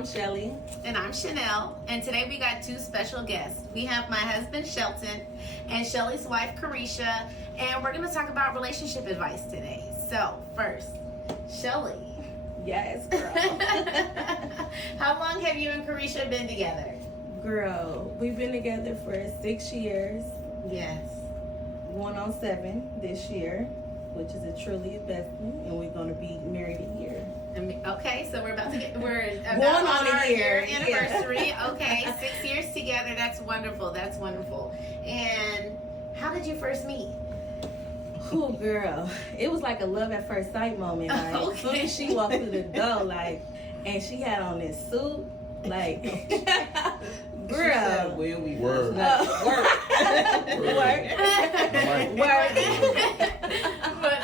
I'm Shelly. And I'm Chanel. And today we got two special guests. We have my husband Shelton and Shelly's wife Kerisha. And we're going to talk about relationship advice today. So first, Shelly. Yes, girl. How long have you and Kerisha been together? Girl, we've been together for 6 years. Yes. Going on 7 this year, which is a truly investment, and we're going to be married a year. Okay, so we're about Going on our a year anniversary. Yeah. Okay, 6 years together. That's wonderful. That's wonderful. And how did you first meet? Oh, girl, it was like a love at first sight moment. Like, Okay. as soon as she walked through the door, like, and she had on this suit, like, girl. Will we Word. Work. But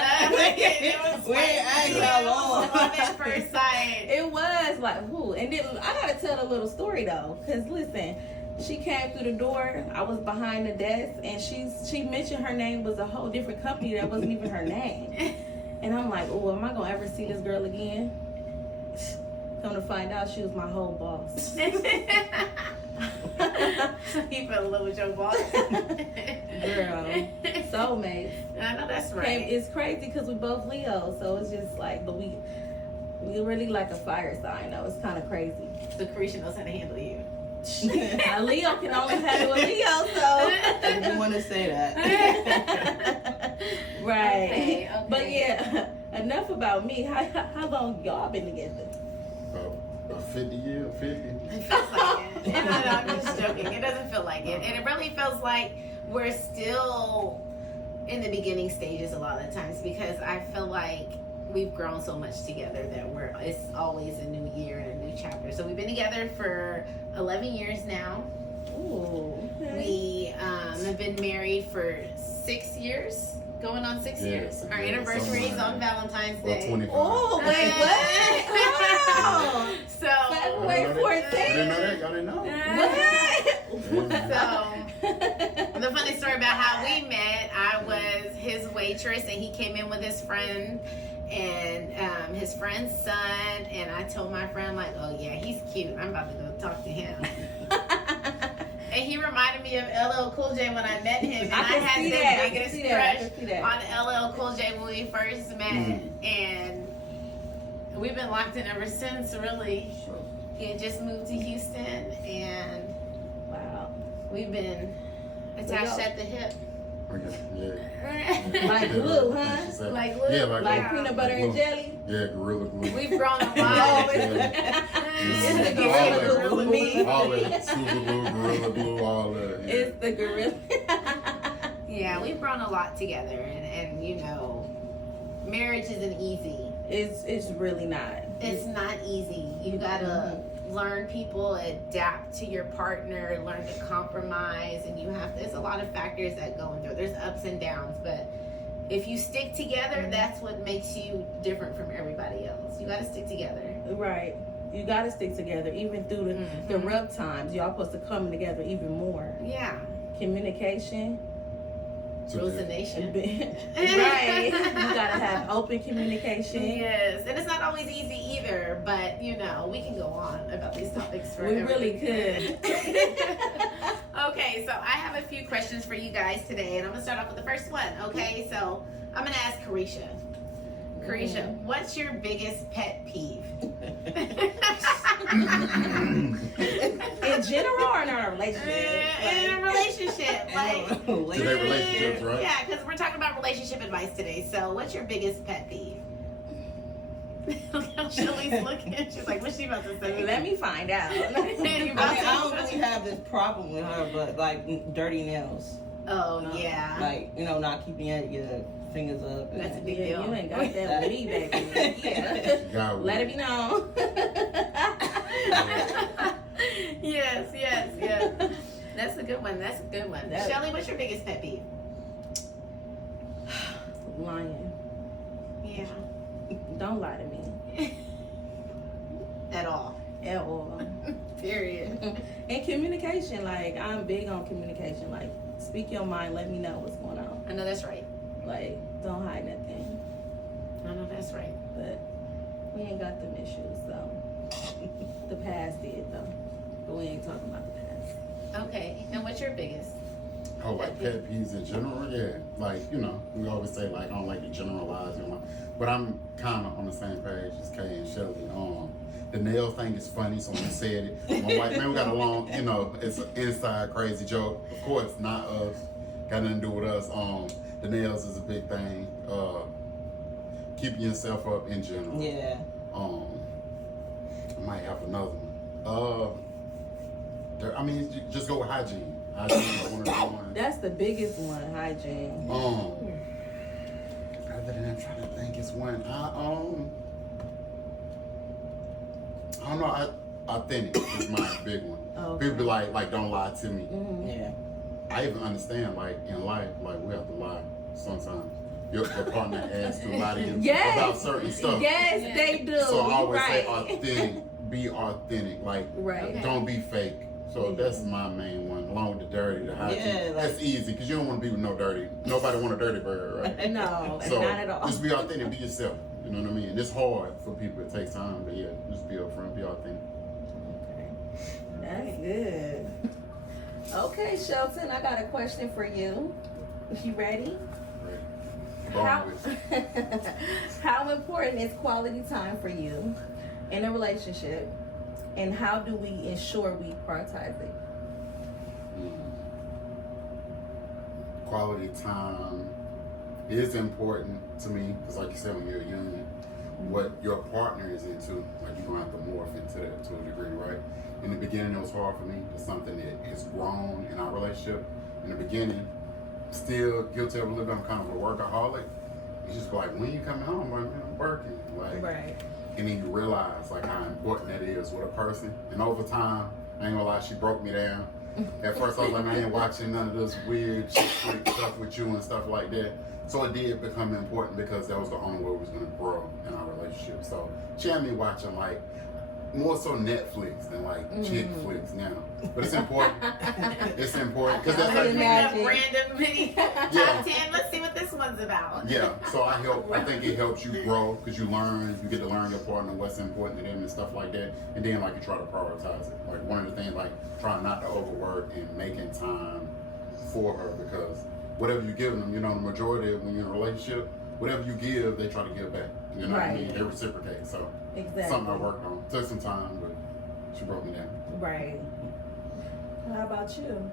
it was I ain't how long. love at first sight. It was like, whoo. And then I gotta tell a little story though, because listen, she came through the door. I was behind the desk, and she mentioned her name was a whole different company that wasn't even her name. And I'm like, oh, am I gonna ever see this girl again? Come to find out, she was my whole boss. So you fell in love with your boss. Girl, soulmates. I know that's right. It's crazy because we both Leo, so it's just like, but we really like a fire sign though. It's kind of crazy. So Kerisha knows how to handle you. A Leo can only handle a Leo, so. If you want to say that. Right. Okay. But yeah, enough about me. How long y'all been together? About 50 years, 50. It feels like it. No, I'm just joking. It doesn't feel like it. And it really feels like we're still in the beginning stages a lot of the times, because I feel like we've grown so much together that it's always a new year and a new chapter. So we've been together for 11 years now. Ooh. Okay. We have been married for 6 years. Going on 6 Yeah, years. Our yeah, anniversary is something like on that. Valentine's Or Day. 25. Oh, wait, what? So February You didn't know 14th? that? Y'all didn't know? What? So the funny story about how we met, I was his waitress and he came in with his friend and his friend's son, and I told my friend, like, oh yeah, he's cute, I'm about to go talk to him. And he reminded me of LL Cool J when I met him, and I had the biggest crush on LL Cool J when we first met, and we've been locked in ever since. Really, he had just moved to Houston, and Wow. we've been attached at the hip. Yeah. Like glue, huh? Like glue. Yeah, Like peanut butter and jelly? Yeah, gorilla glue. We've grown a Oh, lot. it's the gorilla glue for me. All that super glue, gorilla glue, all that. Yeah. It's the gorilla. Yeah, we've grown a lot together, and you know, marriage isn't easy. It's really not. It's not easy. You gotta learn people, adapt to your partner, learn to compromise, and there's a lot of factors that go into it. There's ups and downs, but if you stick together, that's what makes you different from everybody else. You gotta stick together. Right. You gotta stick together, even through the rough times. Y'all supposed to come together even more. Yeah. Communication. Rules the nation. Right. You gotta have open communication. Yes, and it's not always easy either, but you know, we can go on about these topics forever. We really could. Okay, so I have a few questions for you guys today, and I'm gonna start off with the first one. Okay, so I'm gonna ask Kerisha. Kerisha, what's your biggest pet peeve? In general or in a relationship? In a relationship, like Today relationships, right? yeah, because we're talking about relationship advice today. So, what's your biggest pet peeve? Look how Shelly's looking. She's like, what's she about to say? Let me find out. You about I to- don't really have this problem with her, but like dirty nails. Oh yeah. Like, not keeping your fingers up. That's a big Yeah, deal. you ain't got that with me, baby. Yeah. God, Let it be known. Yes. That's a good one. That- Shelly, what's your biggest pet peeve? Lying. Yeah. Don't lie to me. At all. At all. Period. And communication, like, I'm big on communication. Like, speak your mind, let me know what's going on. I know that's right. Like, don't hide nothing. I know that's right. But we ain't got them issues, so. The past did though, but we ain't talking about the past. Okay, and what's your biggest? Oh, like pet peeves in general? Yeah. Like, you know, we always say, like, I don't like to generalize, you know. But I'm kind of on the same page as Kay and Shelton. The nail thing is funny, so when I said it, my wife, man, we got along, you know, it's an inside crazy joke. Of course, not us. Got nothing to do with us. The nails is a big thing. Keeping yourself up in general. Yeah. I might have another one. I mean, just go with hygiene. Hygiene is one of the ones. That's the biggest one, hygiene. Other than I'm trying to think, it's one. I don't know. Authentic is my big one. Okay. People be like, don't lie to me. Mm-hmm. Yeah. I even understand, like in life, like we have to lie sometimes. Your partner asks to lie to you Yes. about certain stuff. Yes, they do. So I always say right. authentic. Be authentic. Like Right. Okay. don't be fake. So that's my main one, along with the dirty, the hygiene. Yeah, like- That's easy because you don't want to be with no dirty. Nobody want a dirty bird, right? No, So not at all. just be authentic, be yourself. You know what I mean? And it's hard for people. It takes time, but yeah, just be upfront, be authentic. Okay. That's good. Okay, Shelton, I got a question for you. You ready? Right. How, Born with. how important is quality time for you in a relationship, and how do we ensure we prioritize it? Quality time is important to me because, like you said, when you're a union, what your partner is into, like you're gonna have to morph into that to a degree, right? In the beginning, it was hard for me. It's something that has grown in our relationship. In the beginning, still guilty of a little bit. I'm kind of a workaholic. It's just like, when you coming home? I'm like, man, I'm working. Like, Right. and then you realize like how important that is with a person. And over time, I ain't gonna lie, she broke me down. At first I was like, man, I ain't watching none of this weird chick flick stuff with you and stuff like that. So it did become important because that was the only way we was gonna grow in our relationship. So she had me watching like more so Netflix than like chick flicks now. But it's important. It's important because that's I like imagine. Random video. Top 10. Let's see what this one's about. yeah, so I think it helps you grow because you get to learn your partner, what's important to them and stuff like that. And then like you try to prioritize it. Like one of the things, like trying not to overwork and making time for her, because whatever you give them, you know, the majority of when you're in a relationship, whatever you give, they try to give back. You know what I Right. mean? They reciprocate. So Exactly. something I worked on. Took some time, but she broke me down. Right. How about you?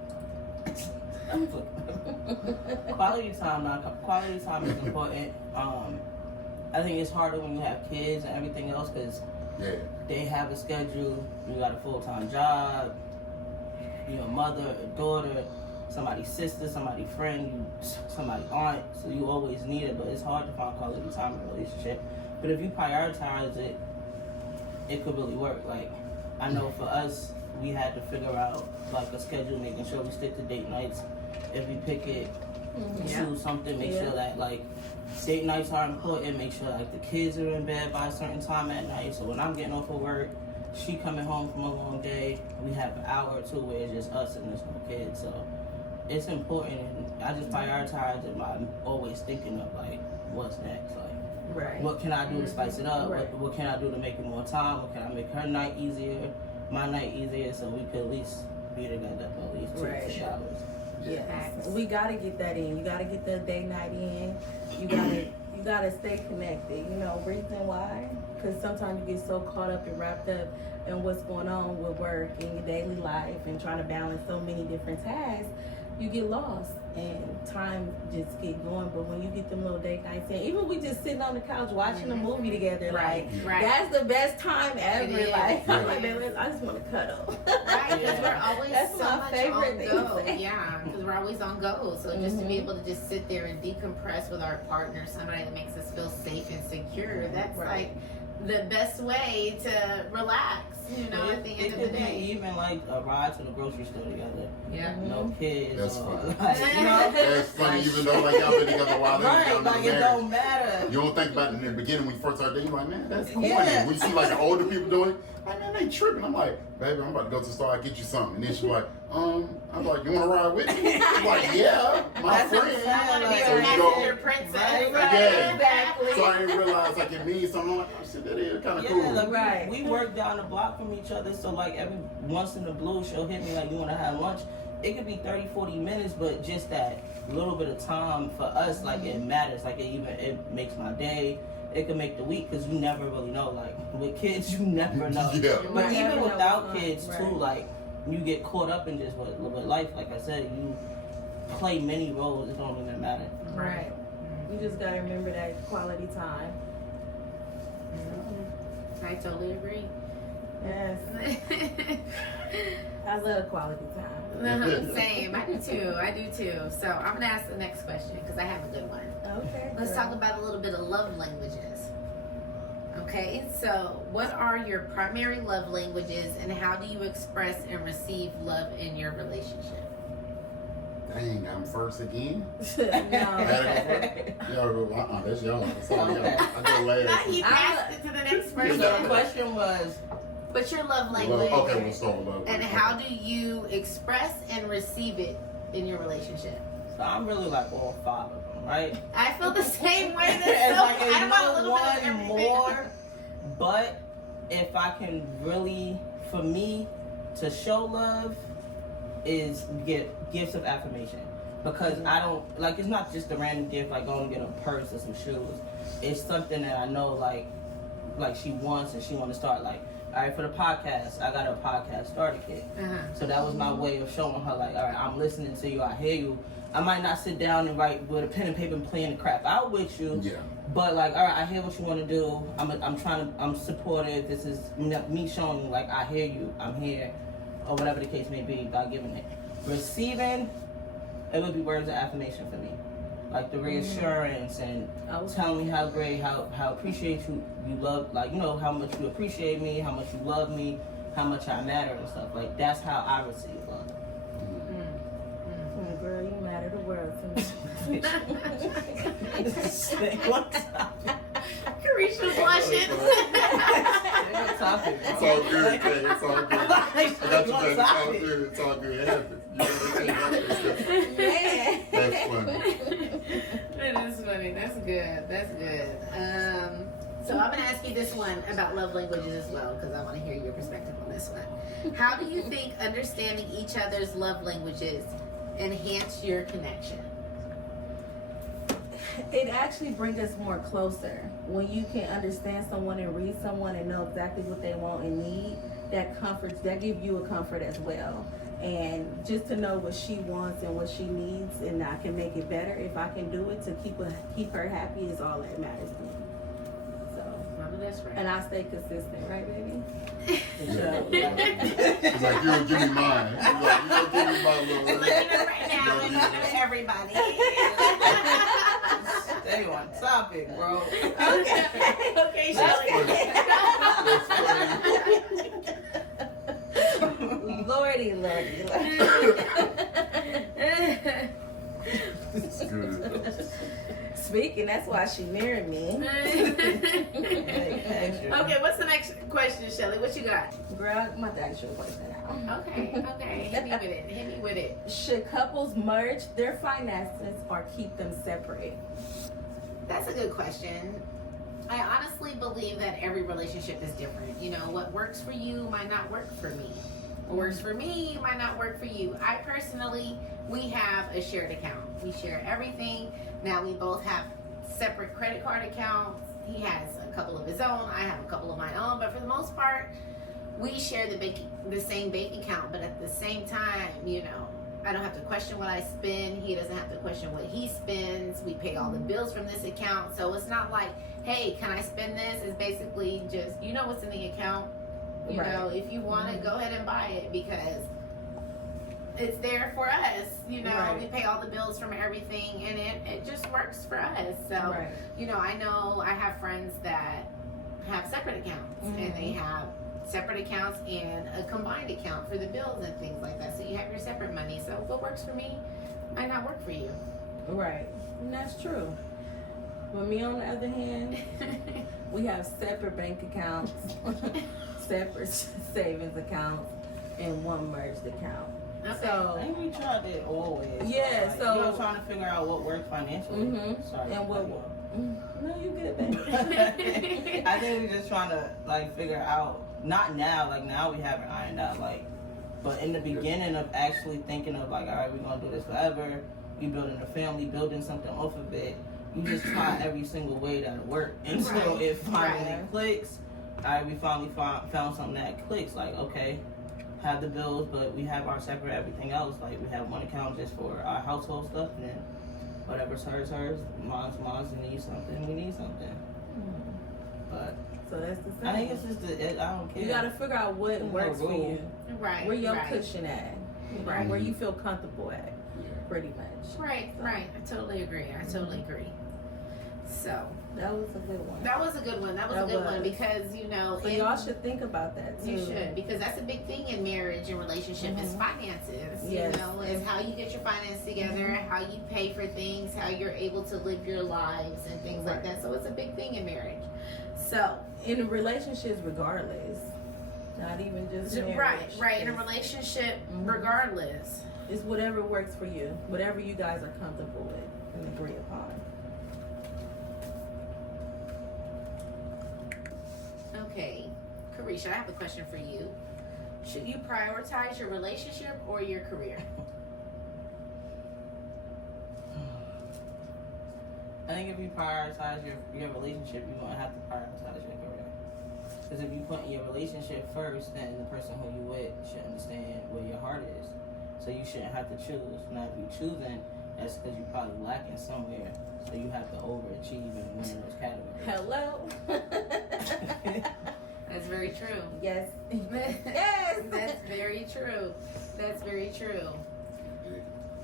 Quality time is important. I think it's harder when you have kids and everything else because Yeah. they have a schedule. You got a full-time job. You're a mother, a daughter, somebody's sister, somebody's friend, somebody's aunt. So you always need it, but it's hard to find quality time in a relationship. But if you prioritize it, it could really work. Like, I know for us, we had to figure out like a schedule, making sure we stick to date nights. If we pick it, choose something, make sure that like date nights are important. Make sure like the kids are in bed by a certain time at night. So when I'm getting off of work, she coming home from a long day, we have an hour or two where it's just us and there's no kids. So it's important. And I just prioritize it. I'm always thinking of like, what's next? Like, Right. what can I do to spice it up? Right. What can I do to make it more time? What can I make her night easier, my night easier, so we could at least be together for at least 2 Right. 3 hours. Yes. Facts. We gotta get that in. You gotta get the date night in. You gotta stay connected. You know, reason why? Because sometimes you get so caught up and wrapped up in what's going on with work and your daily life and trying to balance so many different tasks, you get lost and time just get going. But when you get them little date nights in, even we just sitting on the couch watching a movie together, Right, like right. that's the best time ever. It is. Like, I'm Yeah. like, baby, I just want to cuddle. Right, because Yeah. we're always That's so my much favorite on thing go. to say. Yeah, because we're always on go. So just to be able to just sit there and decompress with our partner, somebody that makes us feel safe and secure, that's Right. like the best way to relax, you know, at the It end of could the be day. even like a ride to the grocery store together. Yeah. No kids. That's or, funny. like, you know? That's funny, even though like y'all been together a while. Right, like it don't matter. matter. You don't think about it in the beginning when you first start dating, you're like, man, that's corny. Yeah. When you see like the older people doing it, like, man, they tripping. I'm like, baby, I'm about to go to the store, I'll get you something. And then she's like, I'm like, you want to ride with me? I'm like, yeah, my That's what I'm friend. saying, I want to be like, a so you passenger go, princess. Right, Yeah. Exactly. So I didn't realize like it means something. I'm like, oh shit, that is kind of Yeah, cool. like Right. we work down the block from each other, so like every once in the blue she'll hit me like, you want to have lunch? It could be 30-40 minutes, but just that little bit of time for us, like it matters. Like it makes my day. It could make the week, because you never really know. Like with kids, you never know. Yeah. But Right. even Never know without what's kids going too, on. like you get caught up in just with life. Like I said, you play many roles. It don't even matter. Right. You just gotta remember that quality time. I totally agree. Yes. I love quality time. No, same. I do too. So I'm gonna ask the next question because I have a good one. Okay. Let's girl. talk about a little bit of love languages. Okay, so what are your primary love languages and how do you express and receive love in your relationship? Dang, I'm first again. No. Yo, that's y'all. That's all y'all. I go Now last. he passed it to the next So person. the question was, What's your love Love, language? okay, we'll start with love. And how do you express and receive it in your relationship? so I'm really like all 5 of them, right? I feel the same way. It's That's so, like I it's want a no little bit of one everything. more, but if I can really, for me, to show love is gifts of affirmation. Because I don't, like, it's not just a random gift, like go and get a purse or some shoes. It's something that I know, like she wants, and she want to start, like, all right, for the podcast, I got her a podcast starter kit. Uh-huh. So that was my way of showing her, like, all right, I'm listening to you, I hear you. I might not sit down and write with a pen and paper and playing the crap out with you. Yeah. But like, all right, I hear what you want to do. I'm supportive. This is me showing you, like, I hear you. I'm here, or whatever the case may be, by giving it. Receiving, it would be words of affirmation for me, like the reassurance and telling me how great, how appreciate you love, like, you know, how much you appreciate me, how much you love me, how much I matter and stuff. Like that's how I receive love. Girl, you matter the world to me. Stay on topic. Kerisha blushing. Stay on topic. It's all good, Kay. It's all good. I got you, Stay baby. on It's all topic. good. It's all good. It happens. You gotta take that. Man. That's funny. That is funny. That's good. That's good. So I'm gonna ask you this one about love languages as well, because I want to hear your perspective on this one. How do you think understanding each other's love languages enhance your connection? It actually brings us more closer. When you can understand someone and read someone and know exactly what they want and need, that comforts, that gives you a comfort as well. And just to know what she wants and what she needs, and I can make it better if I can do it to keep her happy is all that matters to me. So, Mama, that's right. and I stay consistent, right, baby? He's like, you'll give me mine. He's like, you'll give me my little. Looking at right now, You'll and give looking me- at everybody. Stay on topic, bro. Okay, That's Lordy. It's good. Speaking, that's why she married me. Okay, what's the next question, Shelly? What you got? Girl, my daddy should have placed that out. Okay. Hit me with it. Should couples merge their finances or keep them separate? That's a good question. I honestly believe that every relationship is different. You know, what works for you might not work for me. What works for me might not work for you. I personally, we have a shared account. We share everything. Now we both have separate credit card accounts. He has a couple of his own. I have a couple of my own. But for the most part, we share the same bank account. But at the same time, you know, I don't have to question what I spend. He doesn't have to question what he spends. We pay all the bills from this account. So it's not like, hey, can I spend this? It's basically just, you know what's in the account. You know, if you want it, go ahead and buy it because it's there for us. You know, we pay all the bills from everything and it just works for us. So, you know I have friends that have separate accounts and they have separate accounts and a combined account for the bills and things like that. So you have your separate money. So what works for me might not work for you. Right. And that's true. But me, on the other hand, we have separate bank accounts, separate savings accounts, and one merged account. Okay. So I think we tried it always. Yeah, Like, so- you know, trying to figure out what works financially. Sorry. and what? No, you good, baby. I think we're just trying to like figure out. Not now. Like now we haven't ironed out. Like, but in the beginning of actually thinking of like, all right, we're gonna do this forever. You building a family, building something off of it. You just try every single way that'll work until it finally clicks. All right, we finally found something that clicks. Like, okay, have the bills, but we have our separate everything else. Like, we have one account just for our household stuff, and then whatever's hers. Mine's. We need something. We need something. But So that's the same. I think it's just I don't care. You gotta figure out what There's no works for rule. you. Right. Where your right. cushion at. You know, Right. where you feel comfortable at. Yeah. Pretty much. Right. Right. I totally agree. So That was a good one. that was a good one. That was That a good one was. because you know. So y'all should think about that too. You should, because that's a big thing in marriage and relationship is finances. Yes. You know, is how you get your finances together, how you pay for things, how you're able to live your lives and things like that. So it's a big thing in marriage. So In relationships, regardless, not even just marriage. right. In a relationship, regardless. It's whatever works for you, whatever you guys are comfortable with and agree upon. Okay, Kerisha, I have a question for you. Should you prioritize your relationship or your career? I think if you prioritize your relationship, you're gonna have to prioritize your career. Because if you put your relationship first, then the person who you with should understand where your heart is. So you shouldn't have to choose. Now, if you choosing, that's because you're probably lacking somewhere. So you have to overachieve in one of those categories. Hello. That's very true. Yes. Yes. That's very true. That's very true.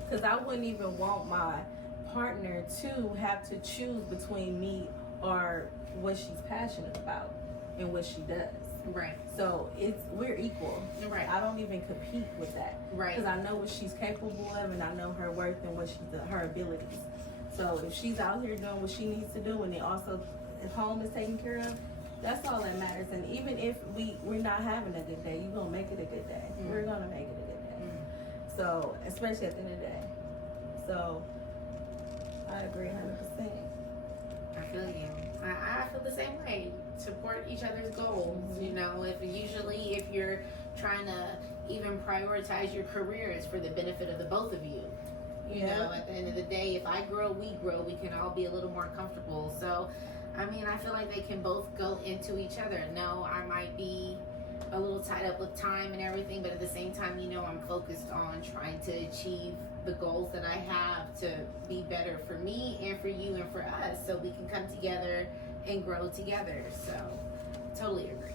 Because I wouldn't even want my partner to have to choose between me or what she's passionate about and what she does. Right. So we're equal. Right. I don't even compete with that. Right. Because I know what she's capable of and I know her worth and what her abilities. So if she's out here doing what she needs to do and then also if home is taken care of, that's all that matters. And even if we're not having a good day, you're going to make it a good day. We're going to make it a good day. So, especially at the end of the day. So, I agree 100%. I feel you. I feel the same way. Support each other's goals. You know, if you're trying to even prioritize your career, it's for the benefit of the both of you. You know, at the end of the day, if I grow, we grow. We can all be a little more comfortable. So, I mean, I feel like they can both go into each other. No, I might be a little tied up with time and everything, but at the same time, you know, I'm focused on trying to achieve the goals that I have to be better for me and for you and for us, so we can come together and grow together. So, totally agree.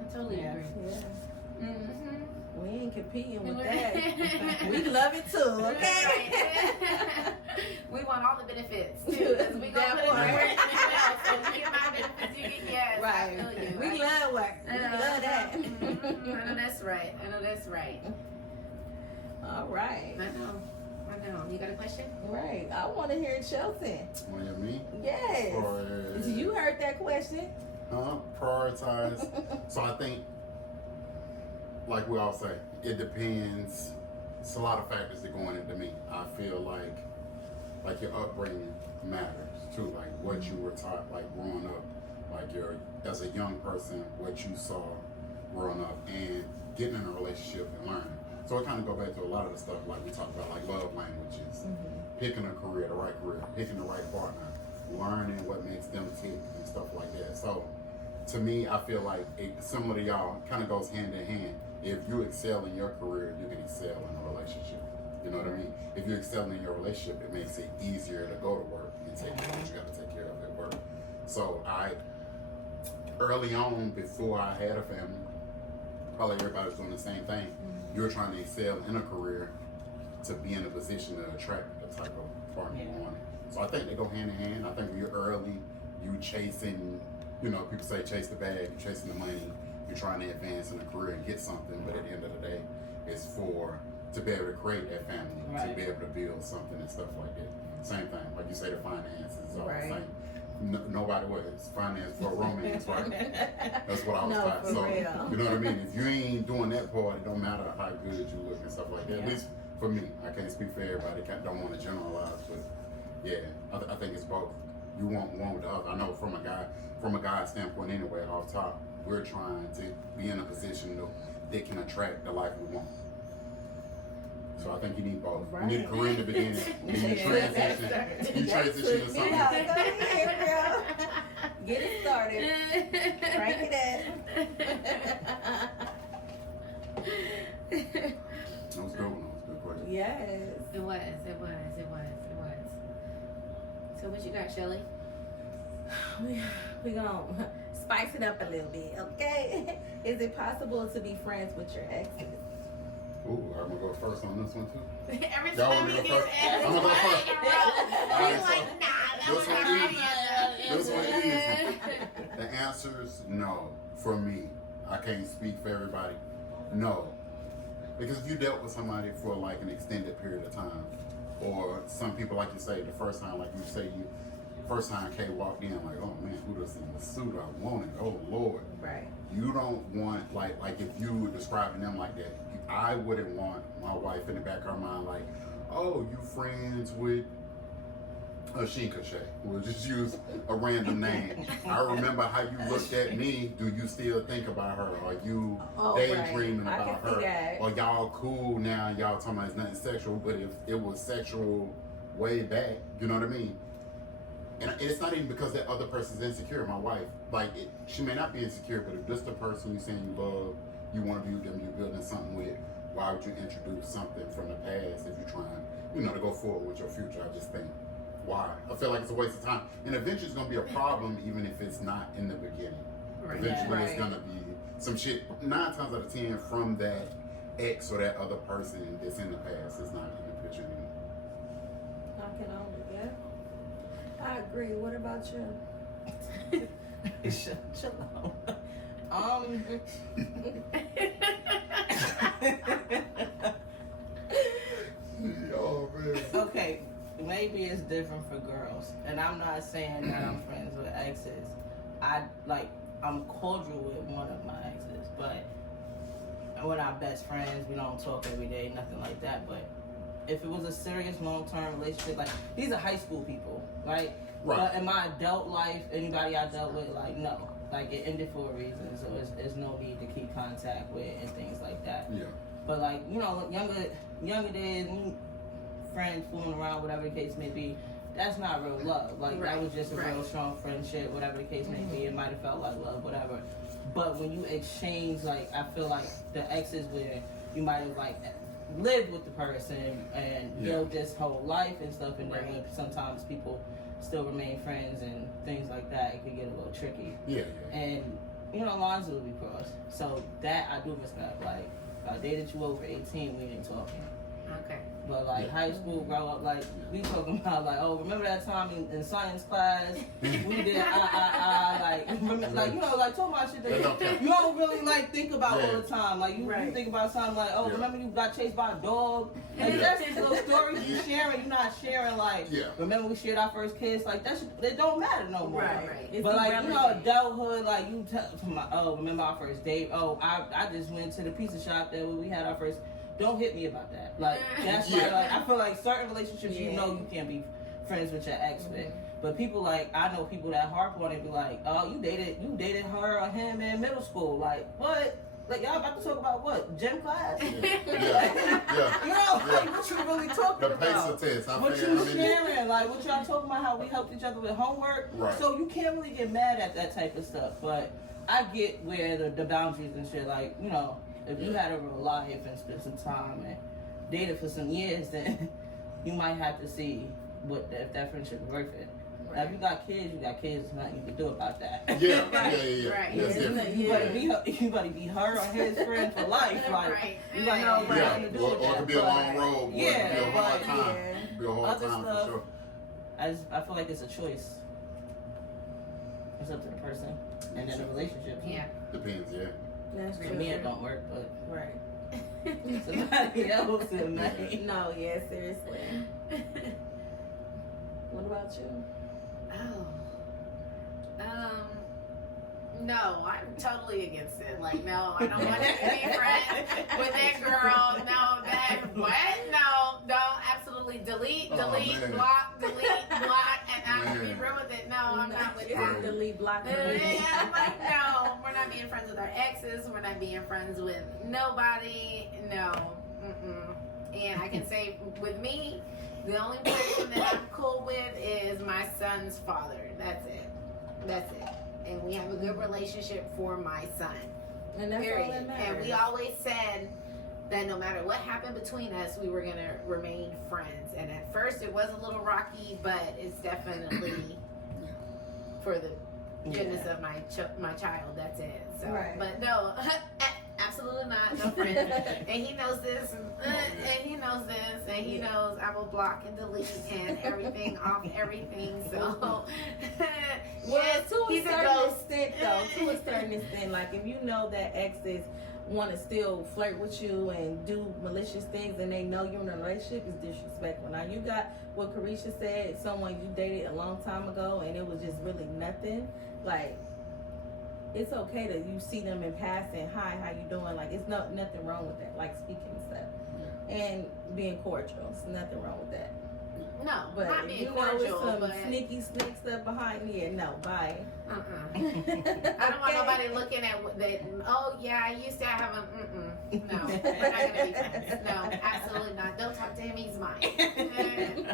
I totally agree. Yeah. Mm-hmm. We ain't competing with that. We love it too, okay? Right. We want all the benefits too. Because we gonna put in the work. So you get my benefits, you get yes. Right. I feel you. We love work. We love that. I know that's right. All right. I know. You got a question? Right. I want to hear Shelton. Want to hear me? Yes. You heard that question. Prioritize. So I think, like we all say, it depends. It's a lot of factors that go into me. I feel like your upbringing matters too. Like what you were taught, like growing up, like as a young person, what you saw growing up, and getting in a relationship and learning. So it kind of go back to a lot of the stuff like we talked about, like love languages, picking a career, the right career, picking the right partner, learning what makes them tick and stuff like that. So to me, I feel like it, similar to y'all, kind of goes hand in hand. If you excel in your career, you can excel in a relationship. You know what I mean? If you excel in your relationship, it makes it easier to go to work and take care of what you got to take care of at work. So early on, before I had a family, probably everybody was doing the same thing. You're trying to excel in a career to be in a position to attract the type of partner you want. So I think they go hand in hand. I think when you're early, you chasing, you know, people say chase the bag, you're chasing the money, you're trying to advance in a career and get something, but at the end of the day, it's to be able to create that family, to be able to build something and stuff like that. Same thing, like you say, the finances is all the same. Nobody was finance for romance, right? That's what I was No, taught. for So real. you know what I mean? If you ain't doing that part, it don't matter how good you look and stuff like that. Yeah. At least for me, I can't speak for everybody. Don't want to generalize, but yeah, I think it's both. You want one with the other. I know from a guy standpoint anyway, off top, we're trying to be in a position that can attract the life we want. So I think you need both. Right. You need a career in the beginning. You need transition. You transition to something. Yeah, go ahead, girl. Get it started. Crank it up. That was good one. That was a good question. Yes. It was. So what you got, Shelly? We gonna spice it up a little bit, okay? Is it possible to be friends with your exes? Ooh, I'm gonna go first on this one too. Every Y'all time wanna he go gets first? asked I'm gonna go one first. in a row, he's Alright, like, nah, that this was one already easy. The answer's no. For me, I can't speak for everybody. No, because if you dealt with somebody for like an extended period of time, or some people like you say the first time, like you say first time Kay walked in, like, oh man, who does in the suit I wanted? Oh Lord. Right. You don't want like if you were describing them like that, I wouldn't want my wife in the back of her mind like, oh, you friends with Kerisha. We'll just use a random name. I remember how you looked at me. Do you still think about her? Are you daydreaming right. about I can see that. her? Or y'all cool now? Y'all talking about it's nothing sexual, but if it was sexual way back, you know what I mean? And it's not even because that other person's insecure. My wife, she may not be insecure, but if this the person you saying you love, you want to be with them, you're building something with, why would you introduce something from the past if you're trying, to go forward with your future? I just think, why? I feel like it's a waste of time. And eventually it's going to be a problem even if it's not in the beginning. Right. Eventually Right. it's going to be some shit, 9 times out of 10 from that ex or that other person that's in the past is not in the picture anymore. I can only, yeah. I agree. What about you? Shalom. Oh man. Okay, maybe it's different for girls, and I'm not saying that I'm friends with exes. I'm cordial with one of my exes, but we're not best friends. We don't talk every day, nothing like that. But if it was a serious long-term relationship, like these are high school people, right? Right. But in my adult life, anybody I dealt with, like no, like it ended for a reason, so there's no need to keep contact with and things like that. Yeah. But like younger days, friends fooling around, whatever the case may be, that's not real love. Like that was just a real strong friendship, whatever the case may be. It might have felt like love, whatever. But when you exchange, like I feel like the exes where you might have like lived with the person and built this whole life and stuff, and then sometimes people still remain friends and things like that, it could get a little tricky. Yeah. And lines will be crossed. So that I do respect. Like if I dated you over 18, we ain't talking. Okay. But like high school, grow up, like we talking about like, oh, remember that time in science class we did like remember, like like talking about shit that you don't really like think about all the time. Like you think about something like, oh, remember you got chased by a dog? Like that's just little stories you sharing. You're not sharing like, remember we shared our first kiss? Like that shit, it don't matter no more. Right. It's But like irrelevant. adulthood, like you tell, oh, remember our first date? Oh, I just went to the pizza shop that we had our first. Don't hit me about that. Like that's why, like I feel like certain relationships you can't be friends with your ex with. But people like I know people that harp on it be like, oh, you dated her or him in middle school. Like what? Like y'all about to talk about what? Gym class? Like, what you really talking about? The test. What you sharing? Like what y'all talking about? How we helped each other with homework? Right. So you can't really get mad at that type of stuff. But I get where the boundaries and shit. Like if you had a real life and spent some time and dated for some years, then you might have to see if that friendship is worth it. Right. Now, if you got kids, there's nothing you can do about that. Yeah. Right. That's different. You better be her or his friend for life. Like you got nothing to do with that. Or it could be a long road. Or it could be a hard time. Yeah. Be a hard time for sure. I feel like it's a choice. It's up to the person and then the relationship. Yeah. Depends. Yeah. That's For me, it don't work, but right. somebody else it may. No, seriously. What about you? Oh, No, I'm totally against it. Like, no, I don't want you to be friends with that girl. No, that what? No, absolutely delete, Oh, delete, man. block, and I'm gonna be Man. real with it. No, I'm not with It's that. delete, block, Yeah, I'm like, no, we're not being friends with our exes. We're not being friends with nobody. No, and I can say with me, the only person that I'm cool with is my son's father. That's it. And we have a good relationship for my son. And that's all that matters. And we always said that no matter what happened between us, we were gonna remain friends. And at first, it was a little rocky, but it's definitely for the goodness of my child. That's it. So, Right. but no, absolutely not. No friends. And he knows this, and he knows this, and he knows I will block and delete and everything off everything. So, Well, yes, to a he's a certain ghost. extent, though, to a certain extent, like if you know that exes want to still flirt with you and do malicious things, and they know you're in a relationship, is disrespectful. Now you got what Kerisha said, someone you dated a long time ago, and it was just really nothing. Like, it's okay that you see them in passing, hi, how you doing? Like, it's nothing wrong with that. Like speaking and stuff, and being cordial. It's nothing wrong with that. No, But not if being you know cordial, it's some but sneaky stuff behind me, no, bye. I don't want nobody looking at that. Oh yeah, I used to have a. No, we're not gonna be friends. No, absolutely not. Don't talk to him. He's mine.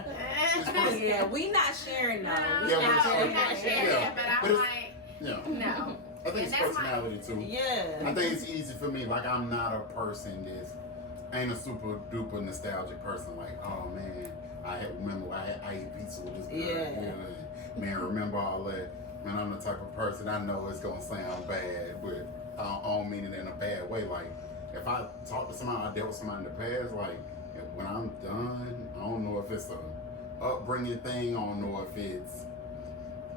Yeah, we not sharing though. No, We we're not not sharing. Yeah. But I'm But it's- like, Yeah. no. I think it's And that's personality too. Yeah. I think it's easy for me. Like, I'm not a person that's ain't a super duper nostalgic person. Like, oh man, I ate pizza with this girl. Yeah. Man, remember all that. Man, I'm the type of person, I know it's gonna sound bad, but I don't mean it in a bad way. Like, if I talk to somebody, I dealt with somebody in the past, like, when I'm done, I don't know if it's a upbringing thing, I don't know if it's,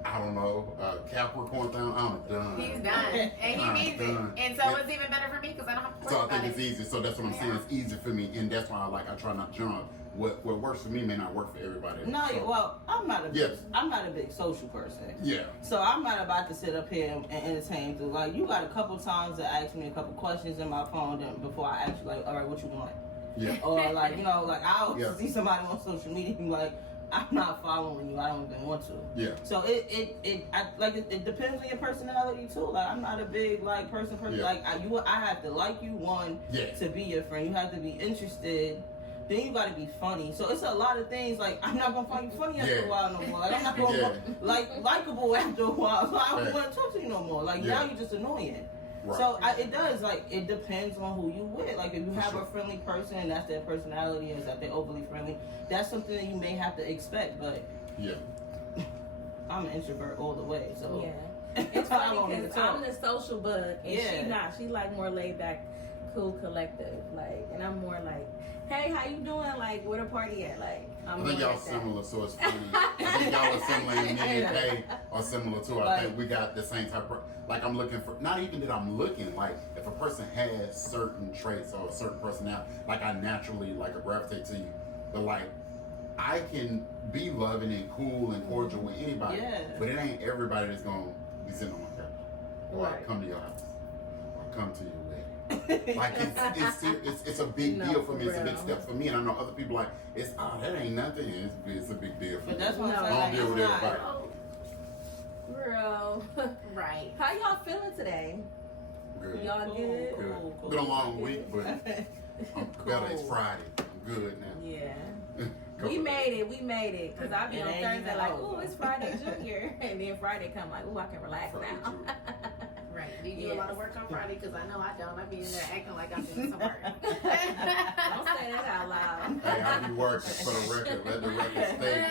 I don't know, Capricorn thing, I'm done. He's done, and he I'm means done. it. And so it's even better for me because I don't have to So worry I think about it's it. easy. So that's what I'm saying. It's easy for me, and that's why I try not to jump. What works for me may not work for everybody. No, so, well, I'm not a big, Yes. I'm not a big social person. yeah, So I'm not about to sit up here and entertain through. Like, you got a couple times to ask me a couple questions in my phone before I ask you, like, all right, what you want? yeah, Or like, you know, like I'll Yeah. see somebody on social media and be like, I'm not following you. I don't even want to. yeah. So it depends on your personality too. Like, I'm not a big person. Yeah. Like I have to like you, one, Yeah. to be your friend. You have to be interested. Then you got to be funny. So it's a lot of things. Like, I'm not gonna find you funny after Yeah. a while no more. Like, I'm not gonna Yeah. likable after a while. So I don't Right. want to talk to you no more. Like, Yeah. now you're just annoying. Right. So it does, it depends on who you with. Like, if you For have sure. a friendly person and that's their personality, is that they're overly friendly, that's something that you may have to expect. But Yeah. I'm an introvert all the way, so Yeah. It's I funny won't even because talk. I'm the social bug and Yeah. she not. She like more laid back, cool, collective. Like, and I'm more like, hey, how you doing? Like, where the party at? Like, I'm I more think y'all like that. similar, so it's funny. I think y'all are similar, and me and Kay are similar too. I think we got the same type of, like, I'm looking for, not even that I'm looking, like, if a person has certain traits or a certain personality, like, I naturally, gravitate to you. But, like, I can be loving and cool and cordial with anybody, Yeah. but it ain't everybody that's gonna be sitting on my couch, or Right. come to your house, or come to your wedding. Like, it's a big No, deal for me. for It's a big real. step for me, and I know other people that ain't nothing. It's a big deal for But me. that's what No. I'm I saying. don't deal with It's not- everybody. Girl, Right. how y'all feeling today? Good. Y'all good? Cool. Been a long week, but I'm better. It's Friday. I'm good now. Yeah. Couple We of made it. We made it. Because I've been It on ain't Thursday even like, over. ooh, it's Friday Junior. And then Friday come like, ooh, I can relax Friday now. too. Right. Do you do a Yes. lot of work on Friday? Because I know I don't. I be in there acting like I'm doing some work. Don't say that out loud. Hey, I be working for the record. Let the record stay.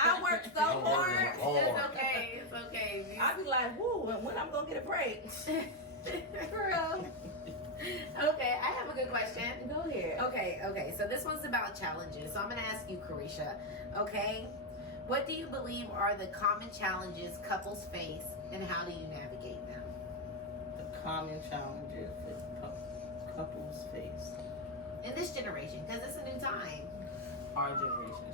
I work so hard. It's okay. It's okay. I be like, woo, when I'm gonna get a break? Girl, Okay, I have a good question. go ahead. Okay. So this one's about challenges. So I'm going to ask you, Kerisha. Okay, what do you believe are the common challenges couples face, and how do you navigate them? The common challenges that couples face. In this generation, because it's a new time. Our generation.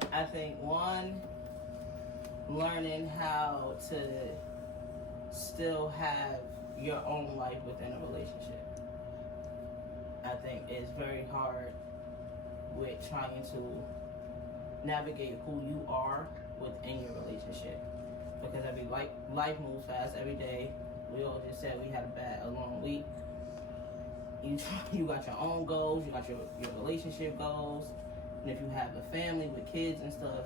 So I think one, learning how to still have your own life within a relationship. I think is very hard with trying to navigate who you are within your relationship, because life moves fast every day. We all just said we had a long week. You got your own goals, you got your relationship goals, and if you have a family with kids and stuff,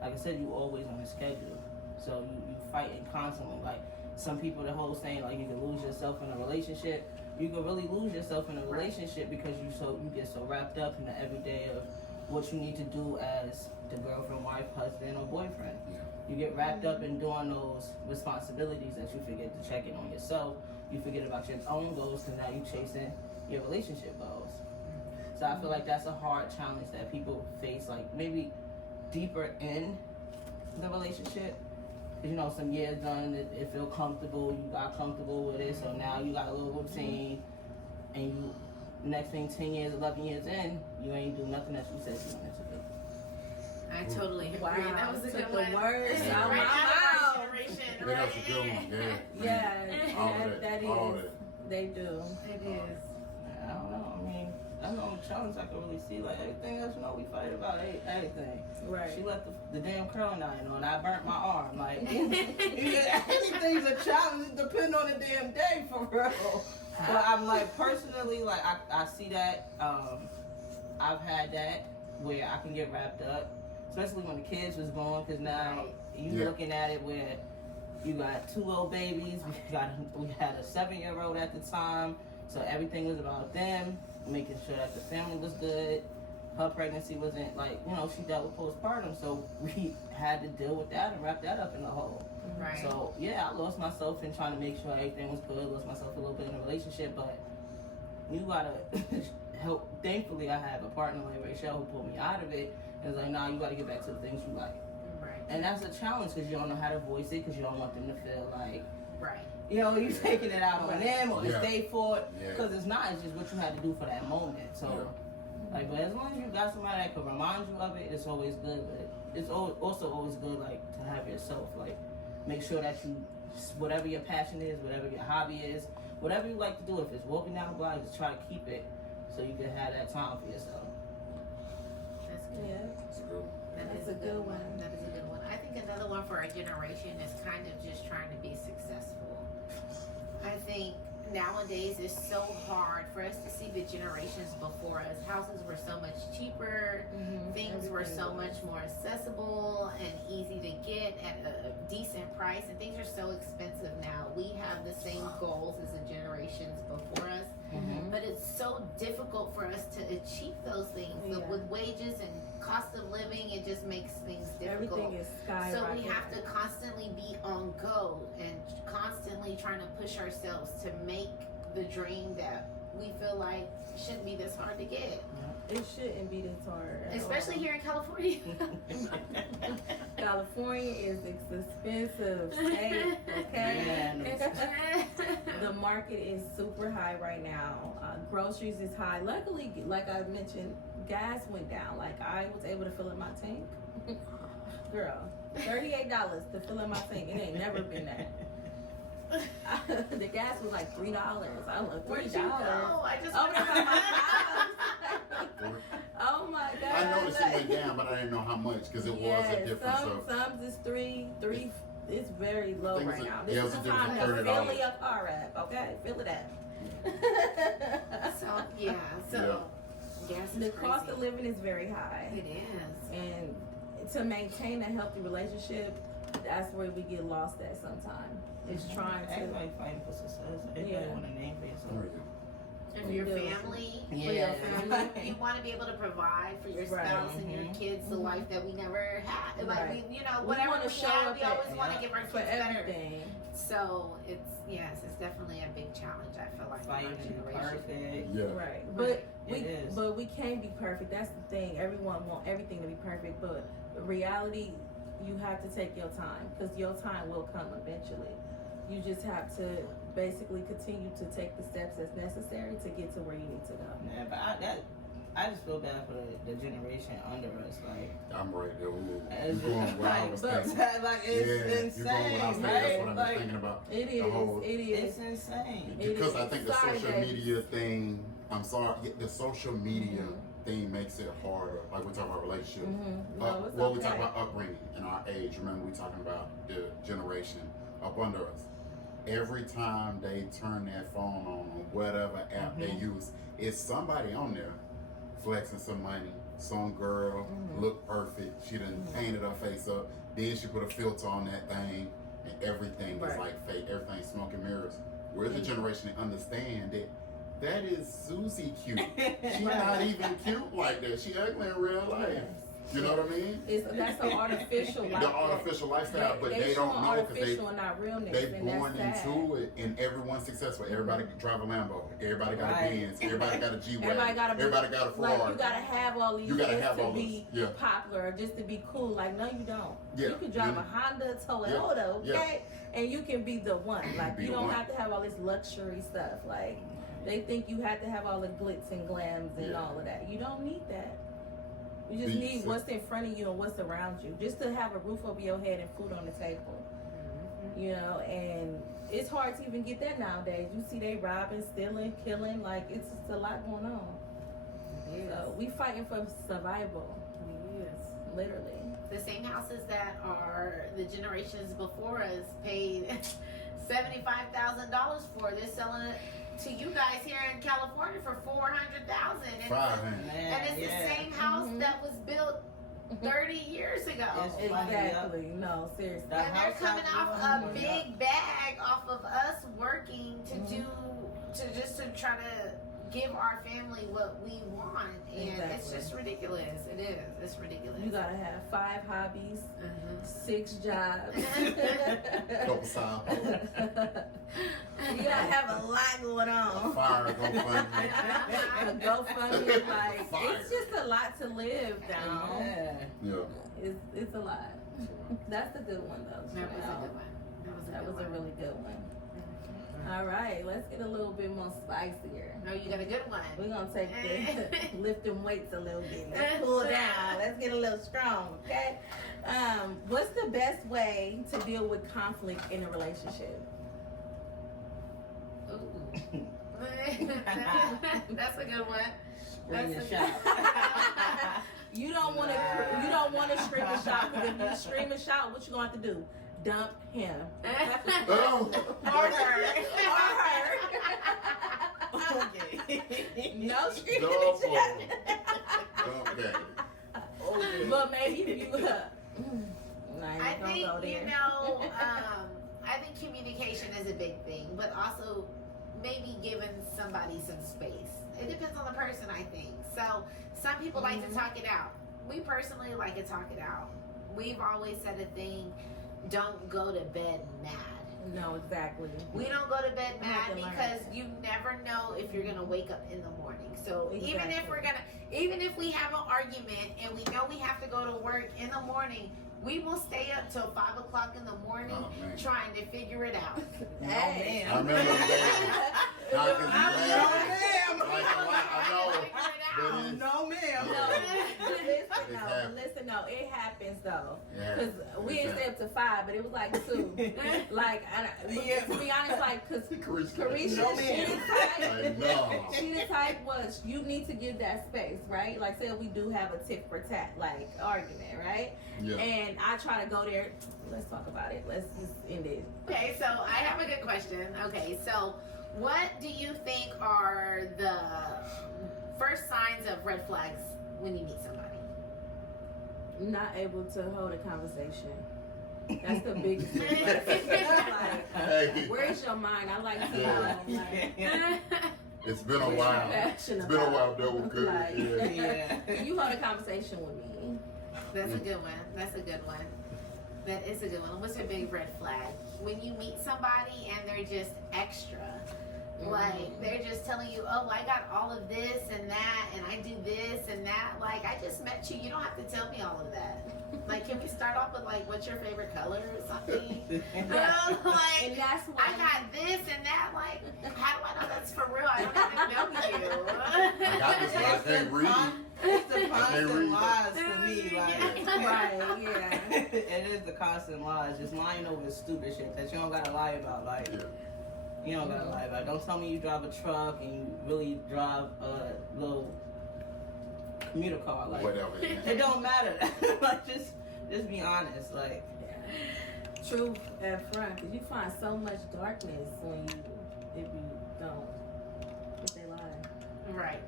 like I said, you always on a schedule. So you fighting constantly. Like some people, the whole saying like you can lose yourself in a relationship. You can really lose yourself in a relationship because you get so wrapped up in the everyday of what you need to do as the girlfriend, wife, husband, or boyfriend. Yeah. You get wrapped up in doing those responsibilities that you forget to check in on yourself. You forget about your own goals because now you're chasing your relationship goals. So I feel like that's a hard challenge that people face, like maybe deeper in the relationship. You know, some years done, it feel comfortable, you got comfortable with it, so now you got a little routine, and you, next thing 10 years, 11 years in, you ain't do nothing that you said you wanted to do. I totally agree. Wow, That was a good the one. words out Right my out of our generation, Yeah, right? that's a good one. Yeah. Yeah, All of that all is. of it. They do. It is. I don't know, I mean, that's the only challenge I can really see. Like everything else, you know, we fight about everything. Right. She left the damn curling iron on. I burnt my arm. Like anything's a challenge. It depends on the damn day, for real. But I'm like personally, like I see that. I've had that where I can get wrapped up, especially when the kids was born. Because now you looking at it where you got 2 little babies. We had a 7-year-old at the time, so everything was about them. Making sure that the family was good. Her pregnancy wasn't like, you know, she dealt with postpartum, so we had to deal with that and wrap that up in the whole. Right. So yeah, I lost myself in trying to make sure everything was good. Lost myself a little bit in a relationship, but you gotta help. Thankfully, I have a partner like Rachel who pulled me out of it. And it's like, nah, you gotta get back to the things you like. Right. And that's a challenge because you don't know how to voice it, because you don't want them to feel like, Right. you know, you taking it out on them or it's their fault. Yeah. Because it's not. It's just what you had to do for that moment. So, like, but as long as you got somebody that could remind you of it, it's always good. But it's also always good, like, to have yourself, like, make sure that you, whatever your passion is, whatever your hobby is, whatever you like to do, if it's walking down the block, just try to keep it so you can have that time for yourself. That's good. Yeah. That's a good one. That is a good one. That is a good one. I think another one for our generation is kind of just trying to be successful. I think nowadays it's so hard for us to see the generations before us. Houses were so much cheaper, things were so much more accessible and easy to get at a decent price, and things are so expensive now. We have the same goals as the generations before us, but it's so difficult for us to achieve those things. Yeah. With wages and cost of living, it just makes things difficult. Everything is skyrocketing. So we have to constantly be on go and constantly trying to push ourselves to make the dream that we feel like shouldn't be this hard to get. It shouldn't be this hard. Especially here in California. California is expensive state, okay? The market is super high right now. Groceries is high. Luckily, like I mentioned, gas went down. Like I was able to fill in my tank. Girl, $38 to fill in my tank. It ain't never been that. The gas was like $3. I was like, $3. Where'd you go? I just Oh my God. Oh my God. I noticed it went down, but I didn't know how much because it was a difference. Some is three. It's very low I think right it's a- now. yeah, This it is was the a time difference to of fill $30. your car up, okay? Fill it up. So gas is The crazy. cost of living is very high. It is. And to maintain a healthy relationship, that's where we get lost at sometimes. It's trying to. Everybody fighting for success. Everybody want a name for yourself. There we go. And for your family, Yeah. you want to be able to provide for your spouse and your kids the life that we never had. Like, Right. we, you know, We whatever wanna we show have, up we always at- want to give our kids For better. everything. So it's definitely a big challenge. I feel like Fighting in to our be generation. perfect. Yeah. Right. But It we can't be perfect. That's the thing. Everyone want everything to be perfect, but reality, you have to take your time because your time will come eventually. You just have to basically continue to take the steps that's necessary to get to where you need to go. Yeah, but I just feel bad for the generation under us. Like, I'm right there. Ooh, it's you're going where I was but thinking. like it's You're going where I was insane, thinking. That's what right? I've been Like, thinking about. It The is. whole, It is. it's insane. because I think the Sorry, social baby. media thing, I'm sorry, the social media thing makes it harder. Like we talk about relationships. No, it's Well, we talk okay. about upbringing and our age. Remember, we talking about the generation up under us. Every time they turn their phone on whatever app they use, it's somebody on there flexing some money. Some girl look perfect. She done painted her face up. Then she put a filter on that thing, and everything is like fake. Everything's smoke and mirrors. We're the generation that understand that that is Susie cute. She's not even cute like that. She ugly in real life. You know what I mean? That's so artificial. Like The artificial lifestyle, but they don't know because artificial and not realness. they and born that's sad. into it, and everyone's successful. Everybody can drive a Lambo. Everybody got a Benz. Everybody got a G-Wagon. Everybody got a Ferrari. Like you gotta have all these You gotta just have to all be this. Yeah. popular or just to be cool. Like no, you don't. Yeah. You can drive a Honda, Toyota, okay, and you can be the one. Like Be you the don't one. have to have all this luxury stuff. Like they think you have to have all the glitz and glams and all of that. You don't need that. You just need what's in front of you and what's around you, just to have a roof over your head and food on the table. You know, and it's hard to even get that nowadays. You see they robbing, stealing, killing, like it's just a lot going on. So we fighting for survival. Yes. Literally. The same houses that are the generations before us paid $75,000 for, they're selling it to you guys here in California for $400,000. And it's the same house that was built 30 years ago. Exactly. No, seriously. And they're coming off a big bag off of us working to do, to try to give our family what we want. And it's just ridiculous. It is. It's ridiculous. You gotta have 5 hobbies, 6 jobs. Couple side hustles. You gotta have a lot going on. Fire, GoFundMe. A GoFundMe, like Fire. it's just a lot to live down. Yeah. It's a lot. That's a good one though. That was a good one. That was a really good one. All right, let's get a little bit more spicier. No, you got a good one. We're gonna take the lift them weights a little bit. Let's cool down. Let's get a little strong, okay? What's the best way to deal with conflict in a relationship? Ooh. That's a good one. Bring the shot. You don't want to scream and shout, because if you scream and shout, what you gonna have to do? Dump him. Oh. Or her. Okay. No screaming Double. and shouting. Okay. Okay. But maybe if you I think, you know, I think communication is a big thing, but also maybe giving somebody some space. It depends on the person, I think. So some people like to talk it out. We personally like to talk it out. We've always said a thing, don't go to bed mad. No, exactly. We don't go to bed I had mad to learn because that. you never know if you're gonna wake up in the morning. So even Exactly. even if we have an argument and we know we have to go to work in the morning, we will stay up till 5 o'clock in the morning trying to figure it out. Hey. I remember the days. Now, 'cause you laugh, like a lot, I know. Figure it But out. it's, No, ma'am. Listen, it happens though. Yeah. Cause we didn't stay up to 5, but it was like 2. Like, to be honest, like, cause Kerisha, No, ma'am. she the type was, you need to give that space, right? Like, say we do have a tit for tat, like, argument, right? Yeah. And I try to go there, let's talk about it. Let's just end it. Okay, so I have a good question. Okay, so what do you think are the first signs of red flags when you meet somebody? Not able to hold a conversation. That's the biggest thing. Like, Hey. where's your mind? I like to know. Like, It's been a while. It's been a while, though. Good. Like, Yeah. you hold a conversation with me. That's a good one. That's a good one. That is a good one. What's your big red flag? When you meet somebody and they're just extra. Like, they're just telling you, oh, I got all of this and that, and I do this and that. Like, I just met you. You don't have to tell me all of that. Like, can we start start off with like, what's your favorite color or something? Like, And that's why I got this and that. Like, how do I know that's for real? I don't even know you. I got this, but I can't read. It's the I can't constant read lies for me. Like, right, yeah. it is the constant lies, just lying over stupid shit that you don't gotta lie about. Like, Yeah. you don't gotta lie about. Don't tell me you drive a truck and you really drive a little commuter car. Like, Whatever. it don't matter. Like, just be honest. Like, Truth at front, because you find so much darkness when if you don't, if they lie. Right.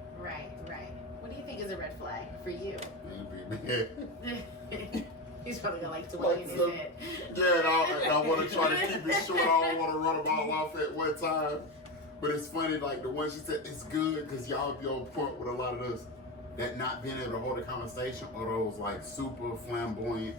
What do you think is a red flag for you? He's probably got like 20 in his head. Yeah, and I want to try to keep it short. I don't want to run them all off at one time. But it's funny, like the one she said, it's good because y'all be on point with a lot of those, that not being able to hold a conversation, or those like super flamboyant.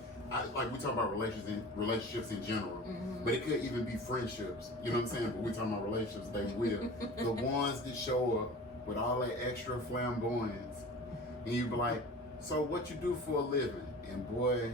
Like we talk about relationships in general, but it could even be friendships. You know what I'm saying? But we talking about relationships, they will. The ones that show up with all that extra flamboyance, and you be like, so what you do for a living? And boy,